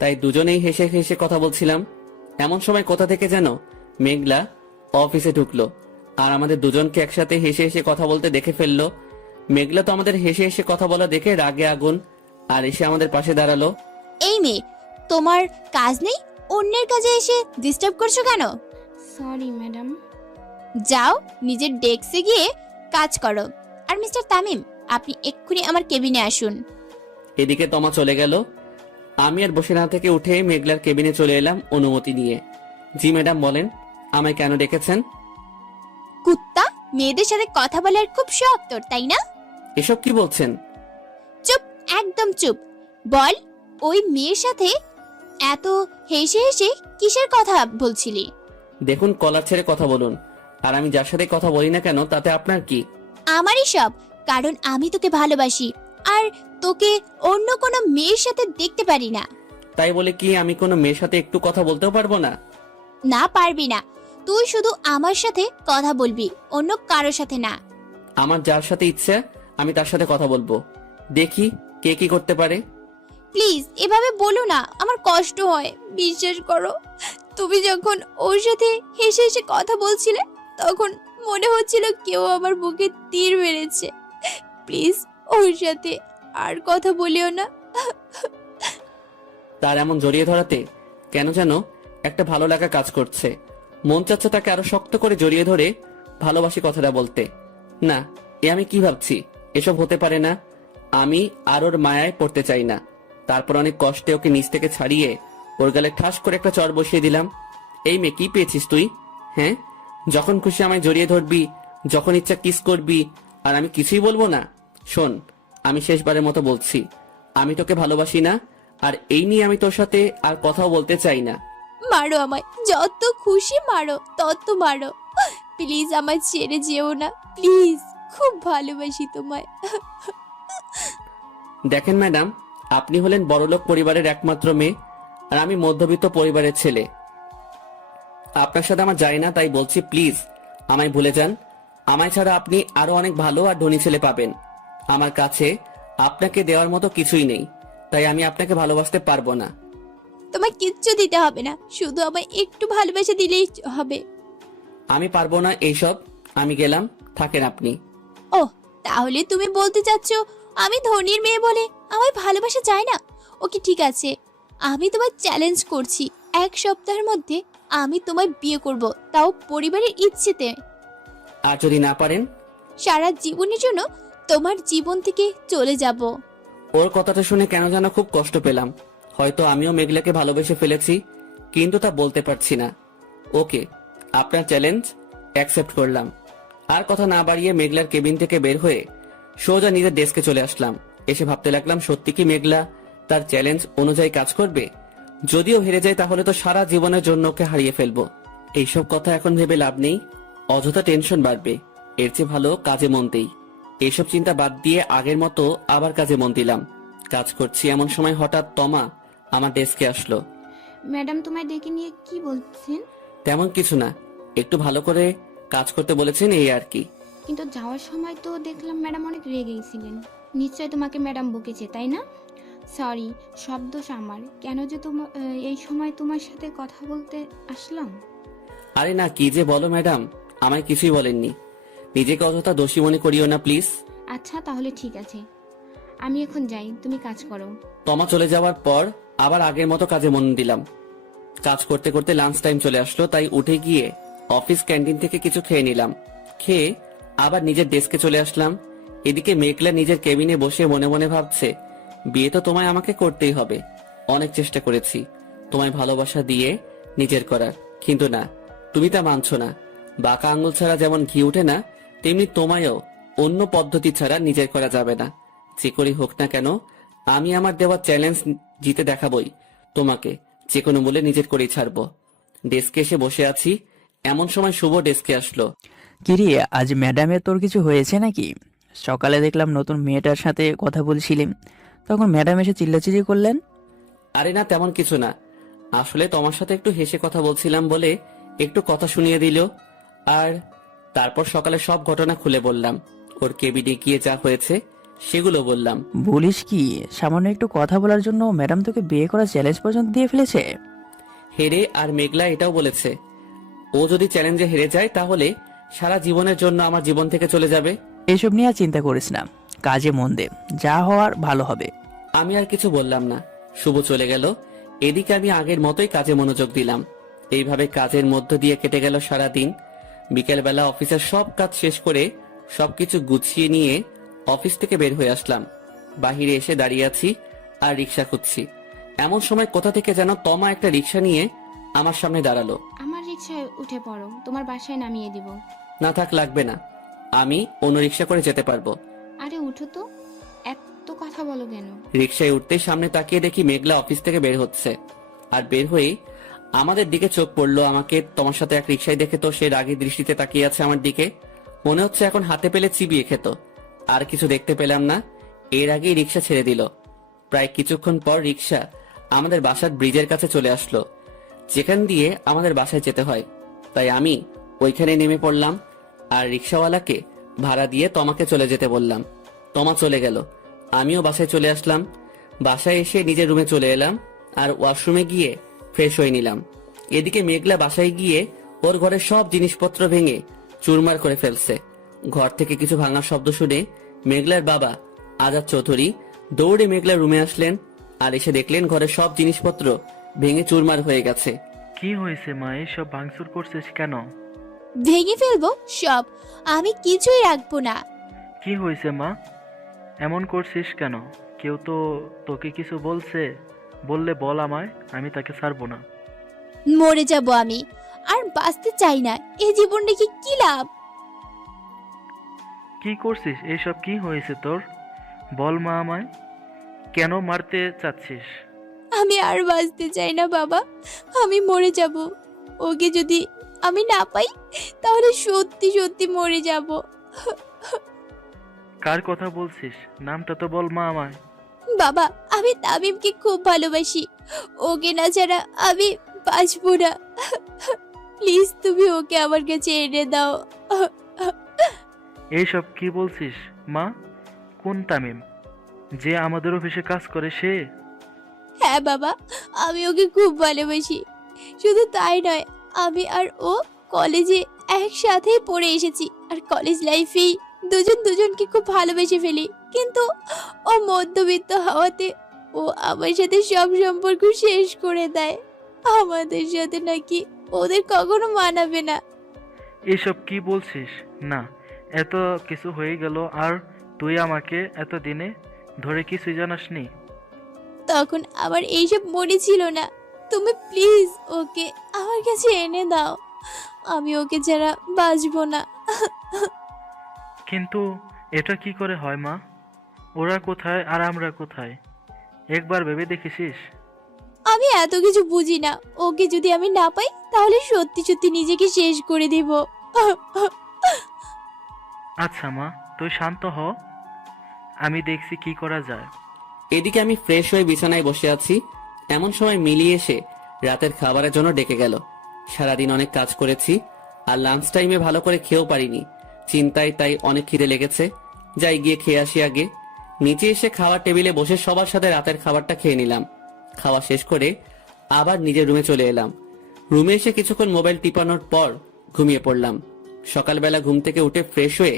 তাই দুজনেই হেসে হেসে কথা বলছিলাম। এমন সময় কোথা থেকে যেন মেঘলা অফিসে ঢুকলো আর আমাদের দুজনকে একসাথে হেসে হেসে কথা বলতে দেখে ফেললো। মেঘলা তো আমাদের হেসে হেসে কথা বলা দেখে রাগে আগুন আর এসে আমাদের পাশে দাঁড়ালো। এই মেয়ে, তোমার কাজ নেই? অন্যের কাজে এসে ডিস্টার্ব করছো কেন? Sorry madam. যাও নিজের ডেস্কে গিয়ে কাজ করো। আর মিস্টার তামিম, আপনি এক্ষুনি আমার কেবিনে আসুন। এদিকে তমা চলে গেল। আমি আর বসে না থেকে উঠে মেঘলার কেবিনে চলে এলাম অনুমতি নিয়ে। জি ম্যাডাম বলেন, আমায় কেন ডেকেছেন? কুত্তা, মেয়েদের সাথে কথা বলার খুব শখ তোর, তাই না? এসব কি বলছেন? চুপ, একদম চুপ। বল, ওই মেয়ের সাথে এত হেসে হেসে কিসের কথা বলছিলি? দেখুন, কলার ছেড়ে কথা বলুন। আর আমি যার সাথে কথা বলি না কেন তাতে আপনার কি? আমারই সব, কারণ আমি তোকে ভালোবাসি আর তোকে অন্য কোনো মেয়ের সাথে দেখতে পারি না। তাই বলে কি আমি কোনো মেয়ের সাথে একটু কথা বলতেও পারবো না? না, পারবি না। তুই শুধু আমার সাথে কথা বলবি, অন্য কারোর সাথে না। আমার যার সাথে ইচ্ছে আমি তার সাথে কথা বলবো, দেখি কে কি করতে পারে। প্লিজ এভাবে বলো না, আমার কষ্ট হয়। বিশ্বাস করো, তুমি যখন ওর সাথে হেসে হেসে কথা বলছিলে তখন মনে হচ্ছিল কেউ আমার বুকে তীর মেরেছে। প্লিজ ওর সাথে আর কথা বলিও না। তার এমন জড়িয়ে ধরাতে কেন যেন একটা ভালো লাগা কাজ করছে। মন চাচ্ছে তাকে আরো শক্ত করে জড়িয়ে ধরে ভালোবাসি কথাটা বলতে। না, এ আমি কি ভাবছি? এসব হতে পারে না। আমি আর ওর মায়ায় পড়তে চাই না। তারপর অনেক কষ্টে ওকে নিচ থেকে ছাড়িয়ে ওর গালে ঠাস করে একটা চড় বসিয়ে দিলাম। এই মেয়ে, কি পেয়েছিস তুই? হ্যাঁ, যখন খুশি আমায় জড়িয়ে ধরবি, যখন ইচ্ছা কিস করবি, আর আমি কিছুই বলবো না? শোন, আমি শেষবারের মতো বলছি, আমি তোকে ভালোবাসি না, আর এই নিয়ে আমি তোর সাথে আর কথাও বলতে চাই না। মারো আমায়, যত খুশি মারো, তত মারো। প্লিজ আমায় ছেড়ে যেও না, প্লিজ। খুব ভালোবাসি তোমায়। দেখেন ম্যাডাম, আপনি হলেন বড়লোক পরিবারের একমাত্র মেয়ে আর আমি মধ্যবিত্ত পরিবারের ছেলে। আপনার সাথে আমার যায় না, তাই বলছি প্লিজ আমায় ভুলে যান। আমায় ছাড়া আপনি আরো অনেক ভালো আর ধনী ছেলে পাবেন। আমার কাছে আপনাকে দেওয়ার মতো কিছুই নেই, তাই আমি আপনাকে ভালোবাসতে পারবো না। তোমায় কিচ্ছু দিতে হবে না, শুধু আমায় একটু ভালোবেসে দিলেই হবে। আমি পারবো না এইসব, আমি গেলাম, থাকেন আপনি। ও, তাহলে তুমি বলতে চাচ্ছ আমি ধনীর মেয়ে বলে আমায় ভালোবাসা যায় না? ওকে, ঠিক আছে, আমি তোমায় চ্যালেঞ্জ করছি, 1 সপ্তাহের মধ্যে আমি তোমায় বিয়ে করব, তাও পরিবারের ইচ্ছেতে। আর যদি না পারেন? সারা জীবনের জন্য তোমার জীবন থেকে চলে যাব। ওর কথাটা শুনে কেন যেন খুব কষ্ট পেলাম। হয়তো আমিও মেঘলাকে ভালোবেসে ফেলেছি, কিন্তু তা বলতে পারছি না। ওকে, আপনার চ্যালেঞ্জ অ্যাকসেপ্ট করলাম। আর কথা না বাড়িয়ে মেঘলার কেবিন থেকে বের হয়ে সোজা নিজের ডেস্কে চলে আসলাম। এসে ভাবতে লাগলাম, সত্যি কি মেঘলা তার চ্যালেঞ্জ অনুযায়ী কাজ করবে? যদিও হেরে যায় তাহলে তো সারা জীবনের জন্য ওকে হারিয়ে ফেলবো। এইসব কথা এখন ভেবে লাভ নেই, অযথা টেনশন বাড়বে। এর চেয়ে ভালো কাজে মন দেই। এইসব চিন্তা বাদ দিয়ে আগের মতো আবার কাজে মন দিলাম। কাজ করছি এমন সময় হঠাৎ তমা আমার ডেস্কে আসলো। ম্যাডাম তোমায় ডেকে নিয়ে কি বলছেন? তেমন কিছু না, একটু ভালো করে কাজ করতে বলেছেন, এই আর কি। কিন্তু যাওয়ার সময় তো দেখলাম ম্যাডাম অনেক রেগে গেছিলেন। নিশ্চয় তোমাকে ম্যাডাম বকেছে, তাই না? সরি, সব দোষ আমার। কেন যে এই সময় তোমার সাথে কথা বলতে আসলাম? আরে না, কি যে বলো ম্যাডাম, আমায় কিছুই বলেননি। নিজেকে অযথা দোষী মনে করিও না প্লিজ। আচ্ছা, তাহলে ঠিক আছে, আমি এখন যাই, তুমি কাজ করো। তমা চলে যাওয়ার পর আবার আগের মতো কাজে মন দিলাম। কাজ করতে করতে লাঞ্চ টাইম চলে আসলো, তাই উঠে গিয়ে অফিস ক্যান্টিন থেকে কিছু খেয়ে নিলাম। খেয়ে আবার নিজের ডেস্কে চলে আসলাম। এদিকে মেঘলা নিজের কেবিনে বসে মনে মনে ভাবছে, বিয়ে তো তোমায় আমাকে করতেই হবে। অনেক চেষ্টা করেছি তোমায় ভালোবাসা দিয়ে নিজের করার, কিন্তু না, তুমি তা মানছো না। বাঁকা আঙুল ছাড়া যেমন ঘি উঠে না, তেমনি তোমায়ও অন্য পদ্ধতি ছাড়া নিজের করা যাবে না। যে করেই হোক না কেন আমি আমার দেওয়া চ্যালেঞ্জ জিতে দেখাবই তোমাকে, যে কোনো মূল্যে নিজের করেই ছাড়বো। ডেস্কে এসে বসে আছি, এমন সময় শুভ ডেস্কে আসলো। কিরে, আজ ম্যাডামের তোর কিছু হয়েছে নাকি? সকালে দেখলাম নতুন মেয়েটার সাথে কথা বলছিলেন, তখন ম্যাডাম এসে চিল্লাচিল্লি করলেন। আরে না, তেমন কিছু না, আসলে তোমার সাথে একটু হেসে কথা বলছিলাম বলে একটু কথা শুনিয়ে দিল। আর তারপর সকালে সব ঘটনা খুলে বললাম, ওর কেবিনে গিয়ে যা হয়েছে সেগুলো বললাম। বলিস কি, সামান্য একটু কথা বলার জন্য ম্যাডাম তোকে বিয়ে করার চ্যালেঞ্জ পর্যন্ত দিয়ে ফেলেছে? হেরে আর মেঘলা এটাও বলেছে, ও যদি চ্যালেঞ্জে হেরে যায় তাহলে সারা জীবনের জন্য আমার জীবন থেকে চলে যাবে। এসব নিয়ে আর চিন্তা করিস না, কাজে মন দে, যা হওয়ার ভালো হবে। আমি আর কিছু বললাম না, শুভ চলে গেল। এদিকে আমি আগের মতোই কাজে মনোযোগ দিলাম। এইভাবে কাজের মধ্য দিয়ে কেটে গেল সারা দিন। বিকেলবেলা অফিসের সব কাজ শেষ করে সবকিছু গুছিয়ে নিয়ে অফিস থেকে বের হয়ে আসলাম। বাহিরে এসে দাঁড়িয়ে আছি আর রিক্সা খুঁজছি। এমন সময় কোথা থেকে যেন তমা একটা রিক্সা নিয়ে আমার সামনে দাঁড়ালো। আমার রিক্সায় উঠে পড়ো, তোমার বাসায় নামিয়ে দিব। না থাক, লাগবে না, আমি অন্য রিক্সা করে যেতে পারবো। আরে উঠো তো, এত কথা বলো কেন? রিক্সায় উঠতে সামনে তাকিয়ে দেখি মেঘলা অফিস থেকে বের হচ্ছে। আর বের হয়ে আমাদের দিকে চোখ পড়লো। আমাকে তোমার সাথে এক রিক্সায় দেখে তো সে রাগী দৃষ্টিতে তাকিয়ে আছে আমার দিকে। মনে হচ্ছে এখন হাতে পেলে চিবিয়ে খেত। আর কিছু দেখতে পেলাম না, এর আগেই রিক্সা ছেড়ে দিল। প্রায় কিছুক্ষণ পর রিক্সা আমাদের বাসার ব্রিজের কাছে চলে আসলো, যেখান দিয়ে আমাদের বাসায় যেতে হয়। তাই আমি ওইখানে নেমে পড়লাম আর রিক্সাওয়ালাকে ভাড়া দিয়ে তোমাকে চলে যেতে বললাম। তোমা চলে গেল, আমিও বাসায় চলে আসলাম। বাসায় এসে নিজের রুমে চলে এলাম আর ওয়াশরুমে গিয়ে ফ্রেশ হয়ে নিলাম। এদিকে মেঘলা বাসায় গিয়ে ওর ঘরের সব জিনিসপত্র ভেঙে চুরমার করে ফেলছে। ঘর থেকে কিছু ভাঙার শব্দ শুনে মেঘলার বাবা আজাদ চৌধুরী দৌড়ে মেঘলার রুমে আসলেন আর এসে দেখলেন ঘরের সব জিনিসপত্র ভেঙে চুরমার হয়ে গেছে। কি হয়েছে মা, এইসব ভাঙচুর করছিস কেন? ভেঙে ফেলবো সব, আমি কিছুই রাখবো না। কি হয়েছে মা, এমন করছিস কেন? কেউ তো তোকে কিছু বলছে? বললে বল আমায়, আমি তাকে ছাড়বো না। মরে যাব আমি, আর বাঁচতে চাই না। এই জীবন রেখে কি লাভ? কি করছিস? এইসব কি হয়েছে তোর? বল মা আমায়, কেন মারতে চাচ্ছিস? আমি আর বাঁচতে চাই না বাবা, আমি মরে যাব। ওকে যদি আমি না পাই তাহলে সত্যি সত্যি মরে যাব। কার কথা বলছিস? নামটা তো বল মা আমায়। বাবা, আমি তামিমকে খুব ভালোবাসি, ওকে না ছাড়া আমি বাঁচবো না। প্লিজ তুমি ওকে আমার কাছে এনে দাও। এইসব কি বলছিস মা? কোন তামিম? যে আমাদের অফিসে কাজ করে সে? হ্যাঁ বাবা, আমি ওকে খুব ভালোবাসি। শুধু তাই নয়, আমি আর ও কলেজে একসাথেই পড়ে এসেছি, আর কলেজ লাইফেই দুজন দুজনকে খুব ভালোবেসে ফেলি। কিন্তু ও মধ্যবিত্ত হওয়াতে ও আমার সাথে সব সম্পর্ক শেষ করে দেয়। আমাদের সাথে নাকি ওদের কখনো মানাবে না। এসব কি বলছিস? না, এত কিছু হয়ে গেল আর তুই আমাকে এতদিনে ধরে কিছুই জানাসনি? তখন আমার এইসব মনে ছিল না। তুমি প্লিজ ওকে আমার কাছে এনে দাও, আমি ওকে ছাড়া বাঁচবো না। কিন্তু এটা কি করে হয় মা? ওরা কোথায় আর আমরা কোথায়? একবার ভেবে দেখেছিস? আমি এত কিছু বুঝি না। ওকে যদি আমি না পাই তাহলে সত্যি সত্যি নিজেকে শেষ করে দিব। আচ্ছা মা, তুই শান্ত হ, আমি দেখছি কি করা যায়। এদিকে আমি ফ্রেশ হয়ে বিছানায় বসে আছি। এমন সময় মিলি এসে রাতের খাবারের জন্য ডেকে গেল। সারাদিন অনেক কাজ করেছি আর লাঞ্চ টাইমে ভালো করে খেয়েও পারিনি। চিন্তায় তাই অনেক খিদে লেগেছে। যাই গিয়ে খেয়ে আসি আগে। নিচে এসে খাওয়ার টেবিলে বসে সবার সাথে রাতের খাবারটা খেয়ে নিলাম। খাওয়া শেষ করে আবার নিজের রুমে চলে এলাম। রুমে এসে কিছুক্ষণ মোবাইল টিপানোর পর ঘুমিয়ে পড়লাম। সকালবেলা ঘুম থেকে উঠে ফ্রেশ হয়ে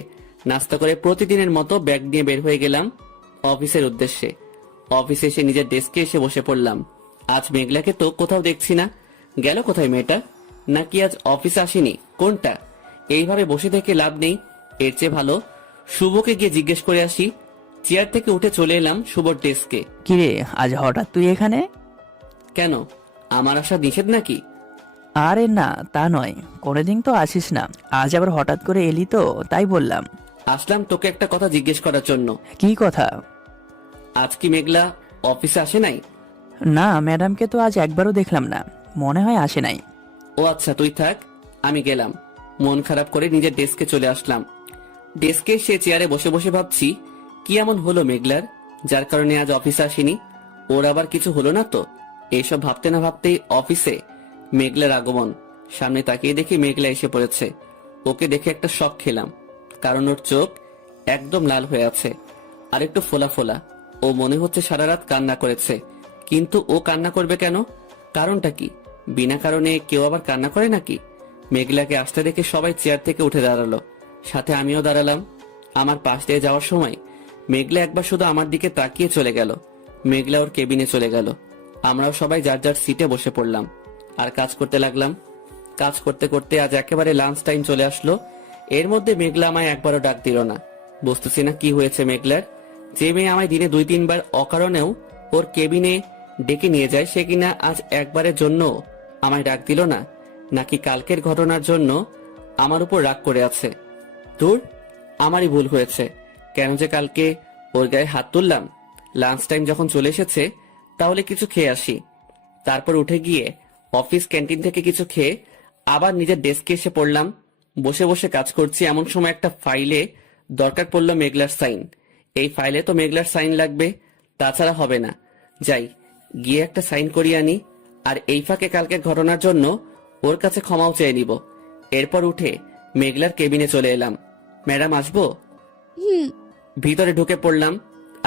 নাস্তা করে প্রতিদিনের মতো ব্যাগ নিয়ে বের হয়ে গেলাম অফিসের উদ্দেশ্যে। অফিসে এসে নিজের ডেস্কে এসে বসে পড়লাম। আজ মেঘলাকে তো কোথাও দেখছি না, গেল কোথায় মেয়েটা? নাকি আজ অফিসে আসেনি? কোনটা? এইভাবে বসে থেকে লাভ নেই, এর চেয়ে ভালো শুভকে গিয়ে জিজ্ঞেস করে আসি। চেয়ার থেকে উঠে চলে এলাম শুভর ডেস্কে। কিরে, আজ হঠাৎ তুই এখানে? কেন, আমার আসা নিষেধ নাকি? আরে না, তা নয়, কোনোদিন তো আসিস না, আজ আবার হঠাৎ করে এলি তো তাই বললাম। আসলাম তোকে একটা কথা জিজ্ঞেস করার জন্য। কি কথা? আজ কি মেঘলা অফিসে আসে নাই? না, ম্যাডামকে তো আজ একবারও দেখলাম না, মনে হয় আসে নাই। ও আচ্ছা, তুই থাক, আমি গেলাম। মন খারাপ করে নিজের ডেস্কে চলে আসলাম। ডেস্কে সে চেয়ারে বসে বসে ভাবছি, কি এমন হলো মেঘলার যার কারণে আজ অফিসে আসেনি? ওর আবার কিছু হলো না তো? এইসব ভাবতে না ভাবতেই অফিসে মেঘলার আগমন। সামনে তাকিয়ে দেখি মেঘলা এসে পড়েছে। ওকে দেখে একটা শক খেলাম, কারণ ওর চোখ একদম লাল হয়ে আছে আর একটু ফোলা ফোলা। ও মনে হচ্ছে সারা রাত কান্না করেছে। কিন্তু ও কান্না করবে কেন? কারণটা কি? বিনা কারণে কেউ আবার কান্না করে নাকি? মেঘলাকে আসতে দেখে সবাই চেয়ার থেকে উঠে দাঁড়ালো, সাথে আমিও দাঁড়ালাম। আমার পাশ দিয়ে যাওয়ার সময় মেঘলা একবার শুধু আমার দিকে তাকিয়ে চলে গেল। মেঘলা ওর কেবিনে চলে গেল। আমরাও সবাই যার যার সিটে বসে পড়লাম আর কাজ করতে লাগলাম। কাজ করতে করতে আজ একেবারে লাঞ্চ টাইম চলে আসলো। এর মধ্যে মেঘলা আমায় একবারও ডাক দিল না। বুঝতেছি না কি হয়েছে মেঘলার। যে মেয়ে আমায় দিনে 2-3 বার অকারণেও ওর কেবিনে ডেকে নিয়ে যায়, সে কিনা আজ একবারের জন্য আমায় ডাক দিল না, নাকি কালকের ঘটনার জন্য আমার উপর রাগ করে আছে? দূর, আমারই ভুল হয়েছে। কেন যে কালকে ওর গায়ে হাত তুললাম। লাঞ্চ টাইম যখন চলে এসেছে, তাহলে কিছু খেয়ে আসি। তারপর উঠে গিয়ে অফিস ক্যান্টিন থেকে কিছু খেয়ে আবার নিজের ডেস্কে এসে পড়লাম। বসে বসে কাজ করছি, এমন সময় একটা ফাইলে দরকার পড়লো মেঘলার সাইন। এই ফাইলে তো মেঘলার সাইন লাগবে, তাছাড়া হবে না। যাই গিয়ে একটা সাইন করিয়ে আনি, আর এই ফাঁকে কালকের ঘটনার জন্য ওর কাছে ক্ষমাও চেয়ে নিব। এরপর উঠে মেঘলার কেবিনে চলে এলাম। ম্যাডাম আসবো? হুম। ভিতরে ঢুকে পড়লাম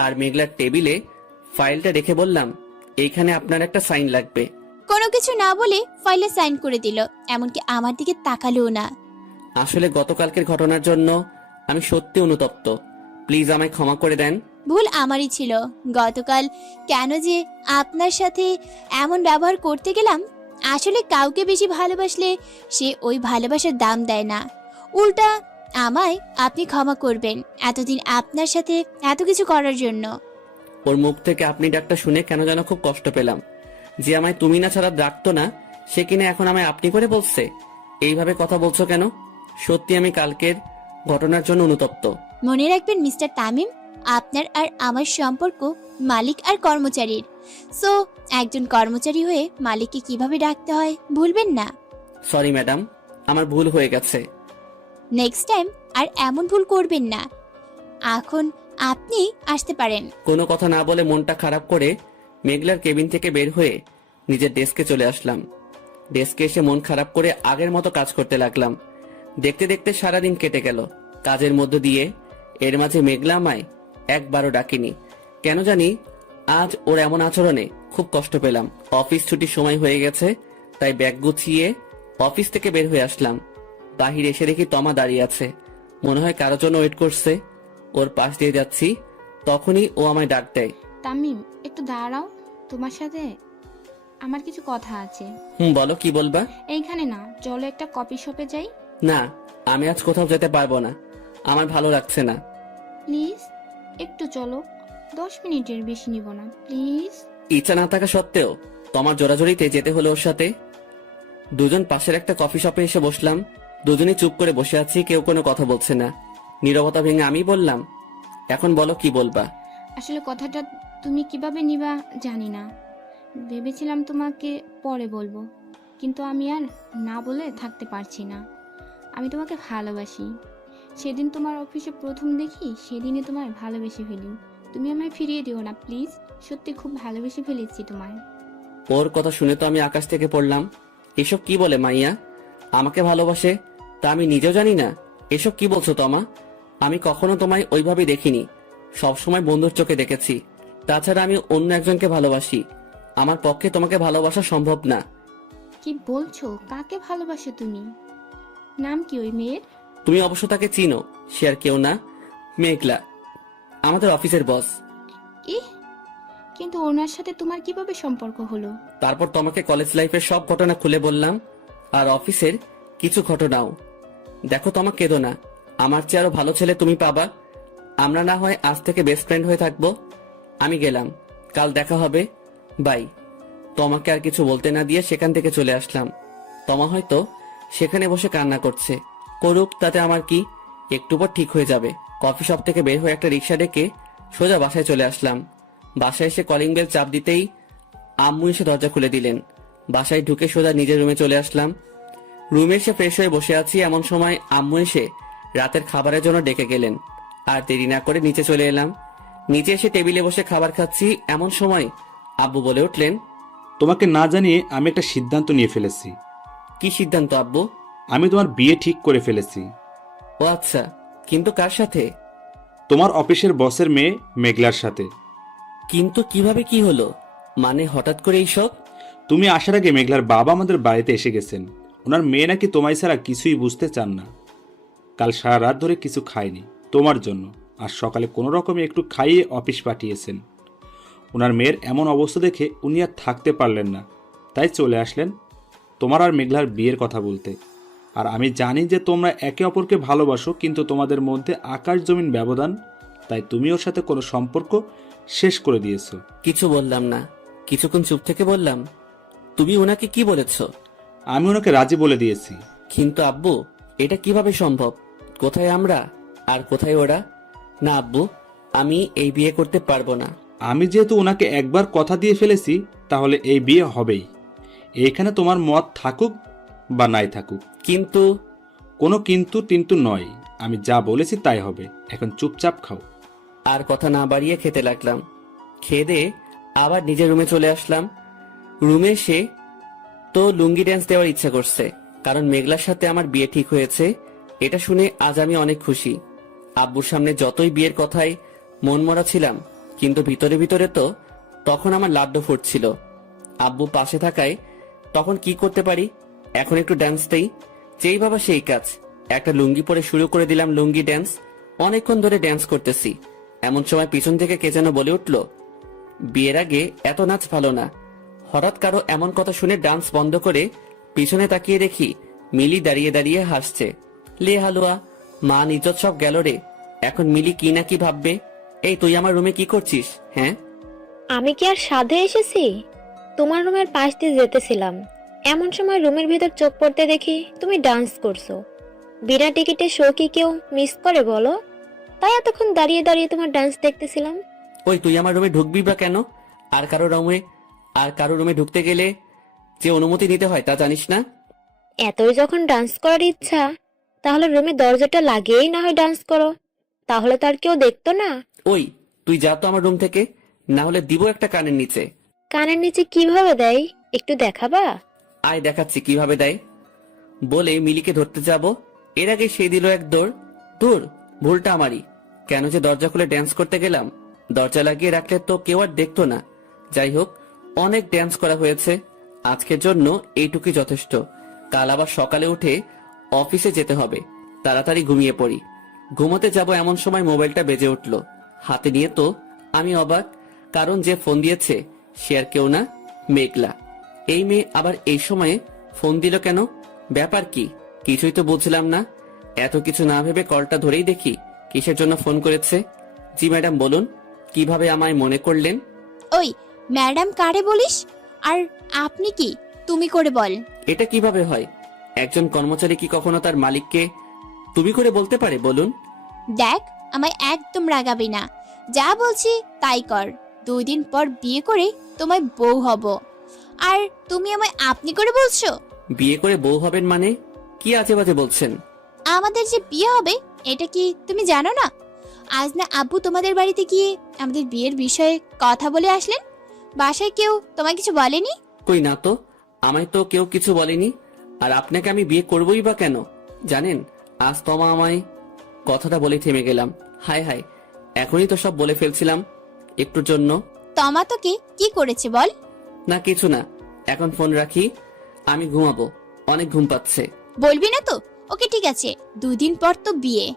আর মেঘলার টেবিলে ফাইলটা রেখে বললাম, এইখানে আপনার একটা সাইন লাগবে। কোনো কিছু না বলে ফাইলে সাইন করে দিল, এমনকি আমার দিকে তাকালোও না। আসলে গতকালকের ঘটনার জন্য আমি সত্যি অনুতপ্ত। প্লিজ আমায় ক্ষমা করে দেন। ভুল আমারই ছিল। গতকাল কেন যে আপনার সাথে এমন ব্যবহার করতে গেলাম। আসলে কাউকে বেশি ভালোবাসলে সে ওই ভালোবাসার দাম দেয় না। উল্টা আমায় আপনি ক্ষমা করবেন এতদিন আপনার সাথে এত কিছু করার জন্য। ওর মুখ থেকে আপনি ডাকটা শুনে কেন যেন খুব কষ্ট পেলাম। যে আমায় তুমি না ছাড়া ডাকতো না, সে কিনা এখন আমায় আপনি করে বলছে। এইভাবে কথা বলছো কেন? সত্যি আমি কালকের ঘটনার জন্য অনুতপ্ত। মনে রাখবেন মিস্টার তামিম, আপনার আর আমার সম্পর্ক মালিক আর কর্মচারীর। সো একজন কর্মচারী হয়ে মালিককে কিভাবে ডাকতে হয় ভুলবেন না। সরি ম্যাডাম, আমার ভুল হয়ে গেছে। নেক্সট টাইম আর এমন ভুল করবেন না। এখন আপনি আসতে পারেন। কোনো কথা না বলে মনটা খারাপ করে মেঘলার কেবিন থেকে বের হয়ে নিজের ডেস্কে চলে আসলাম। ডেস্কে এসে মন খারাপ করে আগের মতো কাজ করতে লাগলাম। দেখতে দেখতে সারাদিন কেটে গেল কাজের মধ্য দিয়ে। এর মাঝে মেঘলা আমায় একবারও ডাকেনি। কেন জানি আজ ওর এমন আচরণে খুব কষ্ট পেলাম। অফিস ছুটির সময় হয়ে গেছে, তাই ব্যাগ গুছিয়ে অফিস থেকে বের হয়ে আসলাম। বাহিরে এসে দেখি তমা দাঁড়িয়ে আছে, মনে হয় কারোর জন্য ওয়েট করছে। ওর পাশ দিয়ে যাচ্ছি, তখনই ও আমায় ডাক দেয়। তামিম, একটু দাঁড়াও, তোমার সাথে আমার কিছু কথা আছে। বলো, কি বলবা? এইখানে না, চলো একটা কফি শপে যাই। না, আমি আজ কোথাও যেতে পারবো না, আমার ভালো লাগছে না। প্লিজ একটু চলো, 10 মিনিটের বেশি নিব না, প্লিজ। ইচ্ছা না থাকা সত্ত্বেও তোমার জোরাজোরিতে যেতে হলো ওর সাথে। দুজন পাশের একটা কফি শপে এসে বসলাম। দুজনেই চুপ করে বসে আছি, কেউ কোনো কথা বলছে না। নীরবতা ভেঙে আমি বললাম, এখন বলো কি বলবা। আসলে কথাটা তুমি কিভাবে নিবা জানি না। ভেবেছিলাম তোমাকে পরে বলবো, কিন্তু আমি আর না বলে থাকতে পারছি না। আমি তোমাকে ভালোবাসি। সেদিন তোমার অফিসে প্রথম দেখি, সেদিনে তোমায় ভালোবেসে ফেলি। তুমি আমায় ফিরিয়ে দিও না প্লিজ, সত্যি খুব ভালোবেসে ফেলেছি তোমায়। ওর কথা শুনে তো আমি আকাশ থেকে পড়লাম। এসব কি বলে মাইয়া? আমাকে ভালোবাসে তা আমি নিজেও জানি না। এসব কি বলছো তমা? আমি কখনো তোমায় ওইভাবে দেখিনি, সবসময় বন্ধুর চোখে দেখেছি। তাছাড়া আমি অন্য একজনকে ভালোবাসি, আমার পক্ষে তোমাকে ভালোবাসা সম্ভব না। কি বলছো? কাকে ভালোবাসো তুমি? নাম কি ওই মেয়ের? তুমি অবশ্য তাকে চিনো, সে আর কেউ না, মেঘলা, আমাদের অফিসের বস। ইহ, কিন্তু ওনার সাথে তোমার কিভাবে সম্পর্ক হলো? তারপর তোমাকে কলেজ লাইফের সব ঘটনা খুলে বললাম, আর অফিসের কিছু ঘটনাও। দেখো তোমা, কেঁদো না, আমার চেয়ে আরো ভালো ছেলে তুমি পাবা। আমরা না হয় আজ থেকে বেস্ট ফ্রেন্ড হয়ে থাকবো। আমি গেলাম, কাল দেখা হবে, বাই। তোমাকে আর কিছু বলতে না দিয়ে সেখান থেকে চলে আসলাম। তোমা হয়তো সেখানে বসে কান্না করছে, করুক, তাতে আমার কি, একটু পর ঠিক হয়ে যাবে। কফি শপ থেকে বের হয়ে একটা রিক্সা ডেকে সোজা বাসায় চলে আসলাম। বাসায় এসে কলিং বেল চাপ দিতেই আম্মু এসে দরজা খুলে দিলেন। বাসায় ঢুকে সোজা নিজের রুমে চলে আসলাম। রুমে এসে ফ্রেশ হয়ে বসে আছি, এমন সময় আম্মু এসে রাতের খাবারের জন্য ডেকে গেলেন। আর দেরি না করে নিচে চলে এলাম। নিচে এসে টেবিলে বসে খাবার খাচ্ছি, এমন সময় আব্বু বলে উঠলেন, তোমাকে না জানিয়ে আমি একটা সিদ্ধান্ত নিয়ে ফেলেছি। কি সিদ্ধান্ত আব্বু? আমি তোমার বিয়ে ঠিক করে ফেলেছি। ও আচ্ছা, কিন্তু কার সাথে? তোমার অফিসের বসের মেয়ে মেঘলার সাথে। কিন্তু কিভাবে, কি হলো? মানে হঠাৎ করে এইসব? তুমি আসার আগে মেঘলার বাবা আমাদের বাড়িতে এসে গেছেন। ওনার মেয়ে নাকি তোমায় ছাড়া কিছুই বুঝতে চান না। কাল সারা রাত ধরে কিছু খায়নি তোমার জন্য, আর সকালে কোনো রকমে একটু খাইয়ে অফিস পাঠিয়েছেন। ওনার মেয়ের এমন অবস্থা দেখে উনি আর থাকতে পারলেন না, তাই চলে আসলেন তোমার আর মেঘলার বিয়ের কথা বলতে। আর আমি জানি যে তোমরা একে অপরকে ভালোবাসো, কিন্তু তোমাদের মধ্যে আকাশ জমিন ব্যবধান, তাই তুমি ওর সাথে কোনো সম্পর্ক শেষ করে দিয়েছো। কিছু বললাম না, কিছুক্ষণ চুপ থেকে বললাম, তুমি ওনাকে কি বলেছ? আমি ওনাকে রাজি বলে দিয়েছি। কিন্তু আব্বু, এটা কিভাবে সম্ভব? কোথায় আমরা আর কোথায় ওরা? না আব্বু, আমি এই বিয়ে করতে পারবো না। আমি যেহেতু ওনাকে একবার কথা দিয়ে ফেলেছি, তাহলে এই বিয়ে হবেই। এইখানে তোমার মত থাকুক বা নাই থাকুক। কিন্তু কোনো কিন্তু টিন্তু নয়, আমি যা বলেছি তাই হবে। এখন চুপচাপ খাও। আর কথা না বাড়িয়ে খেতে লাগলাম। খেয়ে দিয়ে আবার নিজের রুমে চলে আসলাম। রুমে এসে তো লুঙ্গি ড্যান্স দেওয়ার ইচ্ছা করছে, কারণ মেঘলার সাথে আমার বিয়ে ঠিক হয়েছে। এটা শুনে আজ আমি অনেক খুশি। আব্বুর সামনে যতই বিয়ের কথায় মন মরা ছিলাম, কিন্তু ভিতরে ভিতরে তো তখন আমার লাড্ডু ফুটছিল। আব্বু পাশে থাকায় তখন কি করতে পারি? এখন একটু ড্যান্স দেই, যেই বাবা সেই কাজ। একটা লুঙ্গি পরে শুরু করে দিলাম লুঙ্গি ড্যান্স। অনেকক্ষণ ধরে ড্যান্স করতেছি, এমন সময় পিছন থেকে কে যেন বলে উঠল, বিয়ের আগে এত নাচ ভালো না। হঠাৎ কারো এমন কথা শুনে ডান্স বন্ধ করে পিছনে তাকিয়ে দেখি মিলি দাঁড়িয়ে দাঁড়িয়ে হাসছে। লে হালুয়া, মান ইজ্জত সব গেল রে। এখন মিলি কি না কি ভাববে। এই তুই আমার রুমে কি করছিস? হ্যাঁ, আমি কি আর সাধে এসেছি? তোমার রুমের পাশ দিয়ে যেতেছিলাম, এমন সময় রুমের ভিতর চোখ পড়তে দেখি তুমি ডান্স করছো। বিনা টিকিটে শো কি কেউ মিস করে বলো? তাই এতক্ষণ দাঁড়িয়ে দাঁড়িয়ে তোমার ডান্স দেখতেছিলাম। ওই তুই আমার রুমে ঢুকবি বা কেন? আর কারো রুমে ঢুকতে গেলে যে অনুমতি নিতে হয় তা জানিস না? এতই যখন ডান্স করার ইচ্ছা, তাহলে রুমে দরজাটা লাগিয়েই না হয় ডান্স করো, তাহলে তার কেউ দেখতো না। ওই তুই যা তো আমার রুম থেকে, না হলে দিব একটা কানের নিচে। কানের নিচে কিভাবে দেয় একটু দেখাবা? আয় দেখাচ্ছি কিভাবে দেয়। বলে মিলিকে ধরতে যাব, এর আগে সে দিল এক দৌড়। দূর, ভুলটা আমারই। কেন যে দরজা খুলে ড্যান্স করতে গেলাম? দরজা লাগিয়ে রাখলে তো কেউ আর দেখতো না। যাই হোক, অনেক ড্যান্স করা হয়েছে, আজকের জন্য এইটুকুই যথেষ্ট। কাল আবার সকালে উঠে অফিসে যেতে হবে, তাড়াতাড়ি ঘুমিয়ে পড়ি। ঘুমোতে যাব এমন সময় মোবাইলটা বেজে উঠল। হাতে নিয়ে তো আমি অবাক, কারণ যে ফোন দিয়েছে সে আর কেউ না, মেঘলা। এই মেয়ে আবার এই সময়ে ফোন দিল কেন? ব্যাপার কি? কিছুই তো বুঝলাম না। এত কিছু না ভেবে কলটা ধরেই দেখি কিসের জন্য ফোন করেছে। জি ম্যাডাম বলুন, কিভাবে আমায় মনে করলেন? ওই ম্যাডাম কারে বলিস? আর আপনি কি তুমি করে বল? এটা কিভাবে হয়? একজন কর্মচারী কি কখনো তার মালিককে তুমি করে বলতে পারে? বলুন। দেখ, আমায় একদম রাগাবি না, যা বলছি তাই কর। 2 দিন পর বিয়ে করে তোমায় বউ হব, আর তুমি আমায় আপনি করে বলছো? বিয়ে করে বউ হবেন মানে? কি আজে বাজে বলছেন? আমাদের যে বিয়ে হবে এটা কি তুমি জানো না? আজ না আব্বু তোমাদের বাড়িতে গিয়ে আমাদের বিয়ের বিষয়ে কথা বলে আসলেন। বাসায় কেউ তোমায় কিছু বলেনি? কই না তো, আমায় তো কেউ কিছু বলেনি। আর আপনাকে আমি বিয়ে করবই বা কেন? জানেন, আজ তমা আমায় কথাটা বলে থেমে গেলাম। হায় হায়, এখনই তো সব বলে ফেলছিলাম একটুর জন্য। তমা তোকে কি করেছে বল? না কিছু না, এখন ফোন রাখি, আমি ঘুমাবো, অনেক ঘুম পাচ্ছে। বলবি না তো? ওকে ঠিক আছে, 2 দিন পর তো বিয়ে।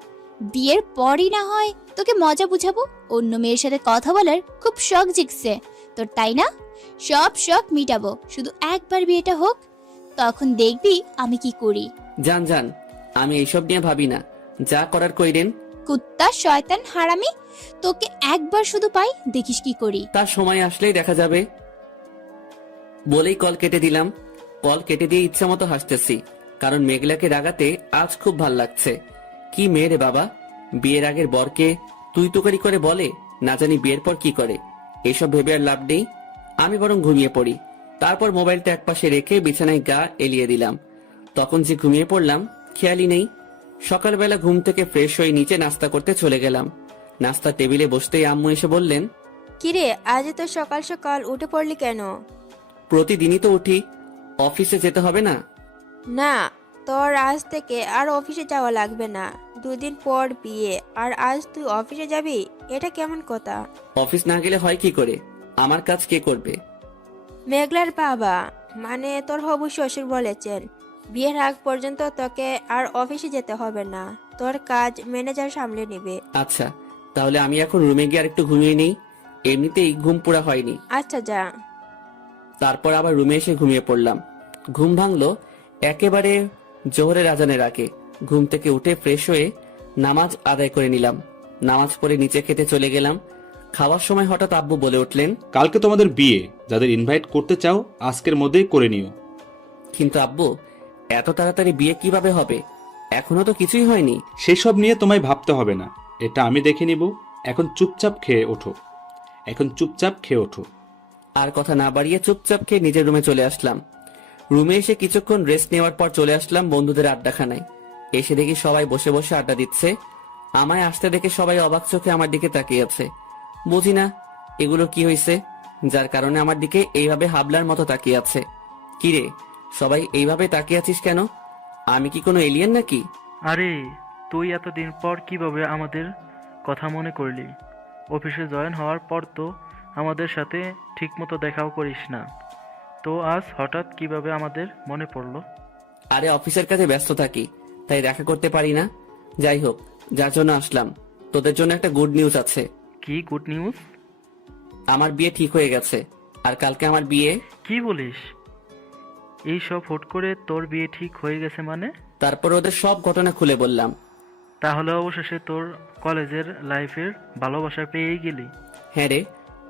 বিয়ের পরই না হয় তোকে মজা বুঝাবো। অন্য মেয়ের সাথে কথা বলার খুব শখ জিগছে তোর, তাই না? সব শখ মিটাবো, শুধু একবার বিয়েটা হোক, তখন দেখবি আমি কি করি। জান জান, আমি এইসব নিয়ে ভাবি না, যা করার কইরেন। কুত্তা শয়তান হারামি, তোকে একবার শুধু পাই, দেখিস কি করি। তার সময় আসলেই দেখা যাবে। বলেই কল কেটে দিলাম। কল কেটে দিয়ে ইচ্ছা মতো হাসতেছি, কারণ মেঘলাকে রাগাতে আজ খুব ভাল লাগছে। কি মেয়ে রে বাবা, বিয়ের আগের বরকে তুই তুকারি করে বলে, না জানি বিয়ের পর কি করে। এসব ভেবে আর লাভ নেই, আমি বরং ঘুমিয়ে পড়ি। তারপর মোবাইলটা একপাশে রেখে বিছানায় গা এলিয়ে দিলাম। তখন যে ঘুমিয়ে পড়লাম খেয়ালই নেই। সকালবেলা ঘুম থেকে ফ্রেশ হয়ে নিচে নাস্তা করতে চলে গেলাম। নাস্তার টেবিলে বসতেই আম্মু এসে বললেন, কিরে আজ তো সকাল সকাল উঠে পড়লি কেন? প্রতিদিনই তো উঠি, অফিসে যেতে হবে না? না, তোর আজ থেকে আর অফিসে যাওয়া লাগবে না। 2 দিন পর বিয়ে আর আজ তুই অফিসে যাবি? এটা কেমন কথা? অফিস না গেলে হয় কি করে? আমার কাজ কে করবে? মেঘলার বাবা মানে তোর হবু শ্বশুর বলেছেন বিয়ের আগ পর্যন্ত তোকে আর অফিসে যেতে হবে না, তোর কাজ ম্যানেজার সামলে নেবে। আচ্ছা, তাহলে আমি এখন রুমে গিয়ে আর একটু ঘুমিয়ে নেই, এমনিতেই ঘুম পুরা হয়নি। আচ্ছা যা। তারপর আবার রুমে এসে ঘুমিয়ে পড়লাম। ঘুম ভাঙলো একেবারে জোহরের আজানের আগে। ঘুম থেকে উঠে ফ্রেশ হয়ে নামাজ আদায় করে নিলাম। নামাজ পড়ে নিচে খেতে চলে গেলাম। খাওয়ার সময় হঠাৎ আব্বু বলে উঠলেন, কালকে তোমাদের বিয়ে, যাদের ইনভাইট করতে চাও আজকের মধ্যেই করে নিও। কিন্তু আব্বু, এত তাড়াতাড়ি বিয়ে কিভাবে হবে? এখনো তো কিছুই হয়নি। সেসব নিয়ে তোমায় ভাবতে হবে না, এটা আমি দেখে নিব। এখন চুপচাপ খেয়ে ওঠো। আর কথা না বাড়িয়ে চুপচাপ খেয়ে নিজের রুমে চলে আসলাম। রুমে এসে কিছুক্ষণ রেস্ট নেওয়ার পর চলে আসলাম বন্ধুদের আড্ডাখানায়। এসে দেখি সবাই বসে বসে আড্ডা দিচ্ছে। আমায় আসতে দেখে সবাই অবাক চোখে আমার দিকে তাকিয়ে আছে। বুঝি না এগুলো কি হয়েছে, যার কারণে আমার দিকে এইভাবে হাবলার মতো তাকিয়ে আছে। কিরে, সবাই এইভাবে তাকিয়ে আছিস কেন? আমি কি কোনো এলিয়েন নাকি? আরে তুই এতদিন পর কিভাবে আমাদের কথা মনে করলি? অফিসে জয়েন হওয়ার পর তো আমাদের সাথে ঠিকমতো দেখাও করিস না, তো আজ হঠাৎ কিভাবে আমাদের মনে পড়লো? আরে অফিসের কাজে ব্যস্ত থাকি, তাই দেখা করতে পারি না। যাই হোক, যার জন্য আসলাম, তোদের জন্য একটা গুড নিউজ আছে। কি গুড নিউজ? আমার বিয়ে ঠিক হয়ে গেছে, আর কালকে আমার বিয়ে। কি বলিস? এই সব হুট করে তোর বিয়ে ঠিক হয়ে গেছে মানে? তারপর ওদের সব ঘটনা খুলে বললাম। তাহলে অবশেষে তোর কলেজের লাইফের ভালোবাসা পেয়েই গেলি। হ্যাঁ রে,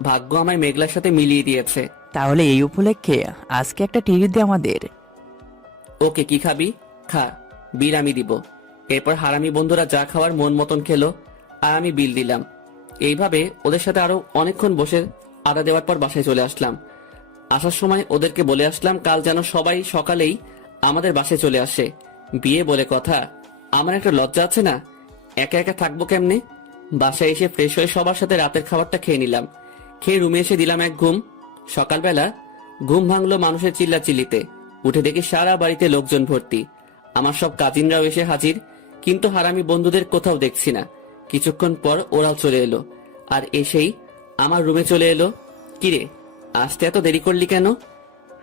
ভাগ্য আমায় মেঘলার সাথে মিলিয়ে দিয়েছে। তাহলে এই উপলক্ষে আজকে একটা টিকিট দে আমাদের। ওকে, কি খাবি? খা, বিল আমি দিব। এরপর হারামি বন্ধুরা যা খাওয়ার মন মতন খেলো, আর আমি বিল দিলাম। এইভাবে ওদের সাথে আরো অনেকক্ষণ বসে আড্ডা দেওয়ার পর বাসায় চলে আসলাম। আসার সময় ওদেরকে বলে আসলাম কাল যেন সবাই সকালেই আমাদের বাসায় চলে আসে। বিয়ে বলে কথা, আমার একটা লজ্জা আছে না, একা একা থাকবো কেমনে? বাসায় এসে ফ্রেশ হয়ে সবার সাথে রাতের খাবারটা খেয়ে নিলাম। খেয়ে রুমে এসে দিলাম এক ঘুম। সকালবেলা ঘুম ভাঙলো মানুষের চিল্লাচিল্লিতে। উঠে দেখি সারা বাড়িতে লোকজন ভর্তি। আমার সব কাজিনরাও এসে হাজির, কিন্তু হারামি বন্ধুদের কোথাও দেখছি না। কিছুক্ষণ পর ওরাও চলে এলো, আর এসেই আমার রুমে চলে এলো। কিরে, আসতে এত দেরি করলি কেন?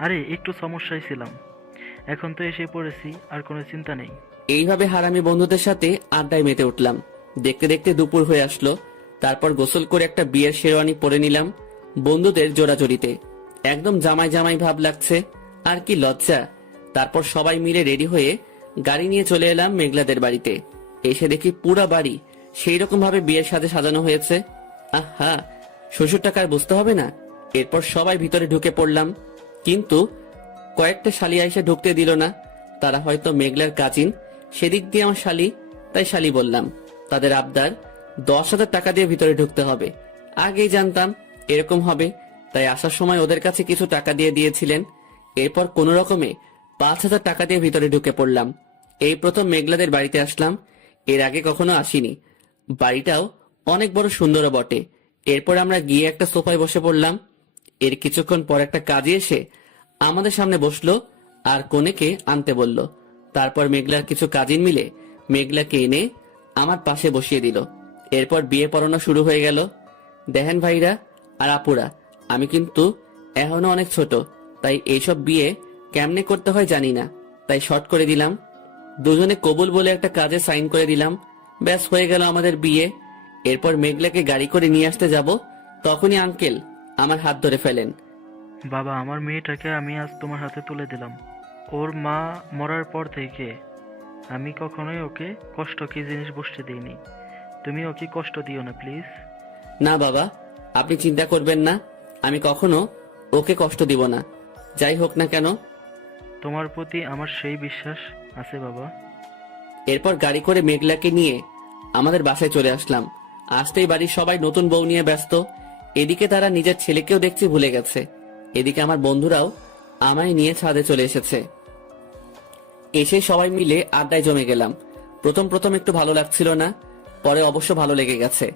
আরে একটু সমস্যায় ছিলাম, এখন তো এসে পড়েছি, আর কোনো চিন্তা নেই। এইভাবে হারামি বন্ধুদের সাথে আড্ডায় মেতে উঠলাম। দেখতে দেখতে দুপুর হয়ে আসলো। তারপর গোসল করে একটা বিয়ের শেরওয়ানি পরে নিলাম বন্ধুদের জোড়াজড়িতে। একদম জামাই জামাই ভাব লাগছে, আর কি লজ্জা। তারপর সবাই মিলে রেডি হয়ে গাড়ি নিয়ে চলে এলাম মেঘলাদের বাড়িতে। এসে দেখি পুরা বাড়ি সেই রকম ভাবে বিয়ের সাথে সাজানো হয়েছে। আহা, শ্বশুর টাকার বুঝতে হবে না। এরপর সবাই ভিতরে ঢুকে পড়লাম, কিন্তু কয়েকটা শালি এসে ঢুকতে দিল না। তারা হয়তো মেঘলার কাজিন, সেদিক দিয়ে আমার শালি, তাই শালি বললাম। তাদের আবদার 10,000 টাকা দিয়ে ভিতরে ঢুকতে হবে। আগেই জানতাম এরকম হবে, তাই আসার সময় ওদের কাছে কিছু টাকা দিয়ে দিয়েছিলেন। এরপর কোনো রকমে 5,000 টাকা দিয়ে ভিতরে ঢুকে পড়লাম। এই প্রথম মেঘলাদের বাড়িতে আসলাম, এর আগে কখনো আসিনি। বাড়িটাও অনেক বড় সুন্দরও বটে। এরপর আমরা গিয়ে একটা সোফায় বসে পড়লাম। এর কিছুক্ষণ পর একটা কাজে এসে আমাদের সামনে বসলো আর কনেকে আনতে বলল। তারপর মেঘলার কিছু কাজিন মিলে মেঘলাকে এনে আমার পাশে বসিয়ে দিল। এরপর বিয়ে পড়ানো শুরু হয়ে গেল। দেখেন ভাইরা আর আপুরা, আমি কিন্তু এখনো অনেক ছোট, তাই এইসব বিয়ে কেমনে করতে হয় জানি না, তাই শর্ট করে দিলাম। দুজনে কবুল বলে একটা কাজে সাইন করে দিলাম। ব্যাস হয়ে গেল আমাদের বিয়ে। এরপর মেঘলাকে গাড়ি করে নিয়ে আসতে যাব, তখনই আঙ্কেল আমার হাত ধরে ফেলেন। বাবা, আমার মেয়েটাকে আমি আজ তোমার হাতে তুলে দিলাম। ওর মা মরার পর থেকে আমি কখনোই ওকে কষ্ট কি জিনিস বসতে দিইনি। তুমি ওকে কষ্ট দিও না প্লিজ। না বাবা, আপনি চিন্তা করবেন না, আমি কখনো ওকে কষ্ট দিব না, যাই হোক না কেন। তোমার প্রতি আমার সেই বিশ্বাস আছে বাবা। এরপর গাড়ি করে মেঘলাকে নিয়ে আমাদের বাসায় চলে আসলাম। আসতেই বাড়ির সবাই নতুন বউ নিয়ে ব্যস্ত। এদিকে তারা নিজের ছেলেকেও দেখছি ভুলে গেছে। এদিকে আমার বন্ধুরাও আমায় নিয়ে ছাদে চলে এসেছে। এসে সবাই মিলে আড্ডায় জমে গেলাম। প্রথম প্রথম একটু ভালো লাগছিল না, পরে অবশ্য ভালো লেগে গেছে।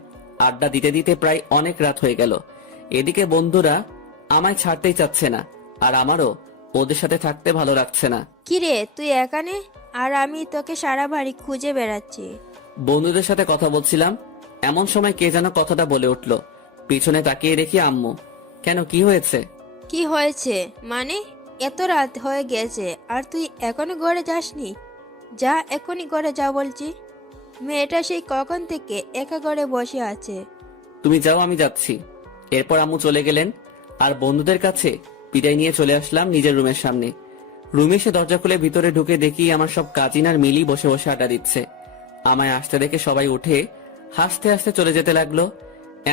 আড্ডা দিতে দিতে প্রায় অনেক রাত হয়ে গেল। এদিকে বন্ধুরা আমায় ছাড়তেই চাচ্ছে না, আর আমারও ওদের সাথে থাকতে ভালো লাগছে না। কিরে তুই এখানে, আর আমি তোকে সারা বাড়ি খুঁজে বেড়াচ্ছি। বন্ধুদের সাথে কথা বলছিলাম, এমন সময় কে যেন কথাটা বলে উঠলো। পিছনে তাকিয়ে দেখি আম্মু। কেন, কি হয়েছে? কি হয়েছে মানে? এত রাত হয়ে গেছে আর তুই এখনো ঘরে যাসনি? যা, এখনই ঘরে যা বলছি। মেয়েটা সেই কখন থেকে একা ঘরে বসে আছে। তুমি যাও, আমি যাচ্ছি। এরপর আম্মু চলে গেলেন, আর বন্ধুদের কাছে বিদায় নিয়ে চলে আসলাম নিজের রুমের সামনে। রুমে এসে দরজা খুলে ভিতরে ঢুকে দেখি আমার সব কাজিন আর মিলি বসে বসে আড্ডা দিচ্ছে। আমায় আসতে দেখে সবাই উঠে হাসতে হাসতে চলে যেতে লাগলো।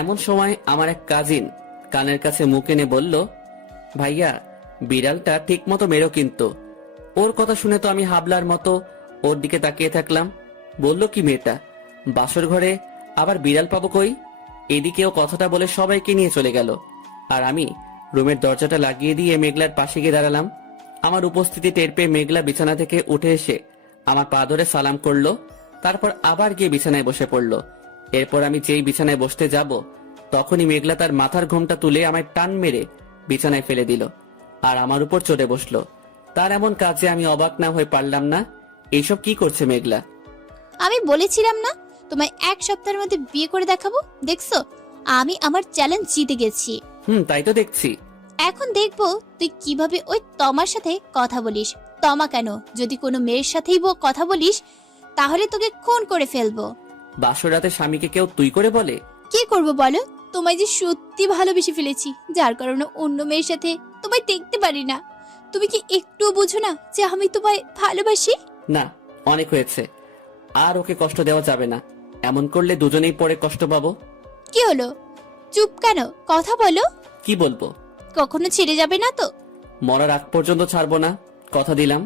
এমন সময় আমার এক কাজিন কানের কাছে মুখ এনে বলল, ভাইয়া, বিড়ালটা ঠিক মতো মেরো কিন্তু। ওর কথা শুনে তো আমি হাবলার মতো ওর দিকে তাকিয়ে থাকলাম। বলল কি মেয়েটা, বাসর ঘরে আবার বিড়াল পাবো কই? এদিকেও কথাটা বলে সবাইকে নিয়ে চলে গেল, আর আমি রুমের দরজাটা লাগিয়ে দিয়ে মেঘলার পাশে গিয়ে দাঁড়ালাম। আমার উপস্থিতি টের পেয়ে মেঘলা বিছানা থেকে উঠে এসে আমার পা ধরে সালাম করলো, তারপর আবার গিয়ে বিছানায় বসে পড়লো। এরপর আমি যেই বিছানায় বসতে যাব, তখনই মেঘলা তার মাথার ঘোমটা তুলে আমায় টান মেরে বিছানায় ফেলে দিল, আর আমার উপর চড়ে বসলো। তার এমন কাজে আমি অবাক না হয়ে পারলাম না। এইসব কি করছে মেঘলা? আমি বলেছিলাম না তোমায় 1 সপ্তাহের মধ্যে বিয়ে করে দেখাবো? দেখছো, আমি আমার চ্যালেঞ্জ জিতে গেছি। তাই তো দেখছি। এখন দেখবো তুই কিভাবে ওই তমার সাথে কথা বলিস। তমা কেন, যদি কোনো মেয়ের সাথেই কথা বলিস তাহলে তোকে খুন করে ফেলবো। বাসর রাতে স্বামীকে কেউ তুই করে বলে? কি করব বলো, তোমায় যে সত্যি ভালোবেসে ফেলেছি, যার কারণে অন্য মেয়ের সাথে তোমায় দেখতে পারি না। তুমি কি একটুও বুঝো না যে আমি তোমায় ভালোবাসি? না, অনেক হয়েছে, আর ওকে কষ্ট দেওয়া যাবে না। এমন করলে দুজনেই পরে কষ্ট পাবো। কি হলো, চুপ কেন? কথা বলো। কি বলবো? কখনো ছেড়ে যাবে না তো? মরার আগ পর্যন্ত ছাড়বো না, কথা দিলাম।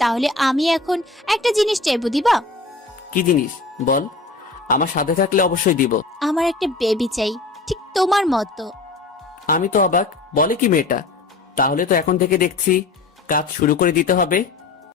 তাহলে আমি এখন একটা জিনিস চাইবো, দিবা? কি জিনিস বল, আমার সাথে থাকলে অবশ্যই দিব। আমার একটা বেবি চাই, ঠিক তোমার মতো। আমি তো অবাক, বলে কি মেয়েটা? তাহলে তো এখন থেকে দেখছি কাজ শুরু করে দিতে হবে।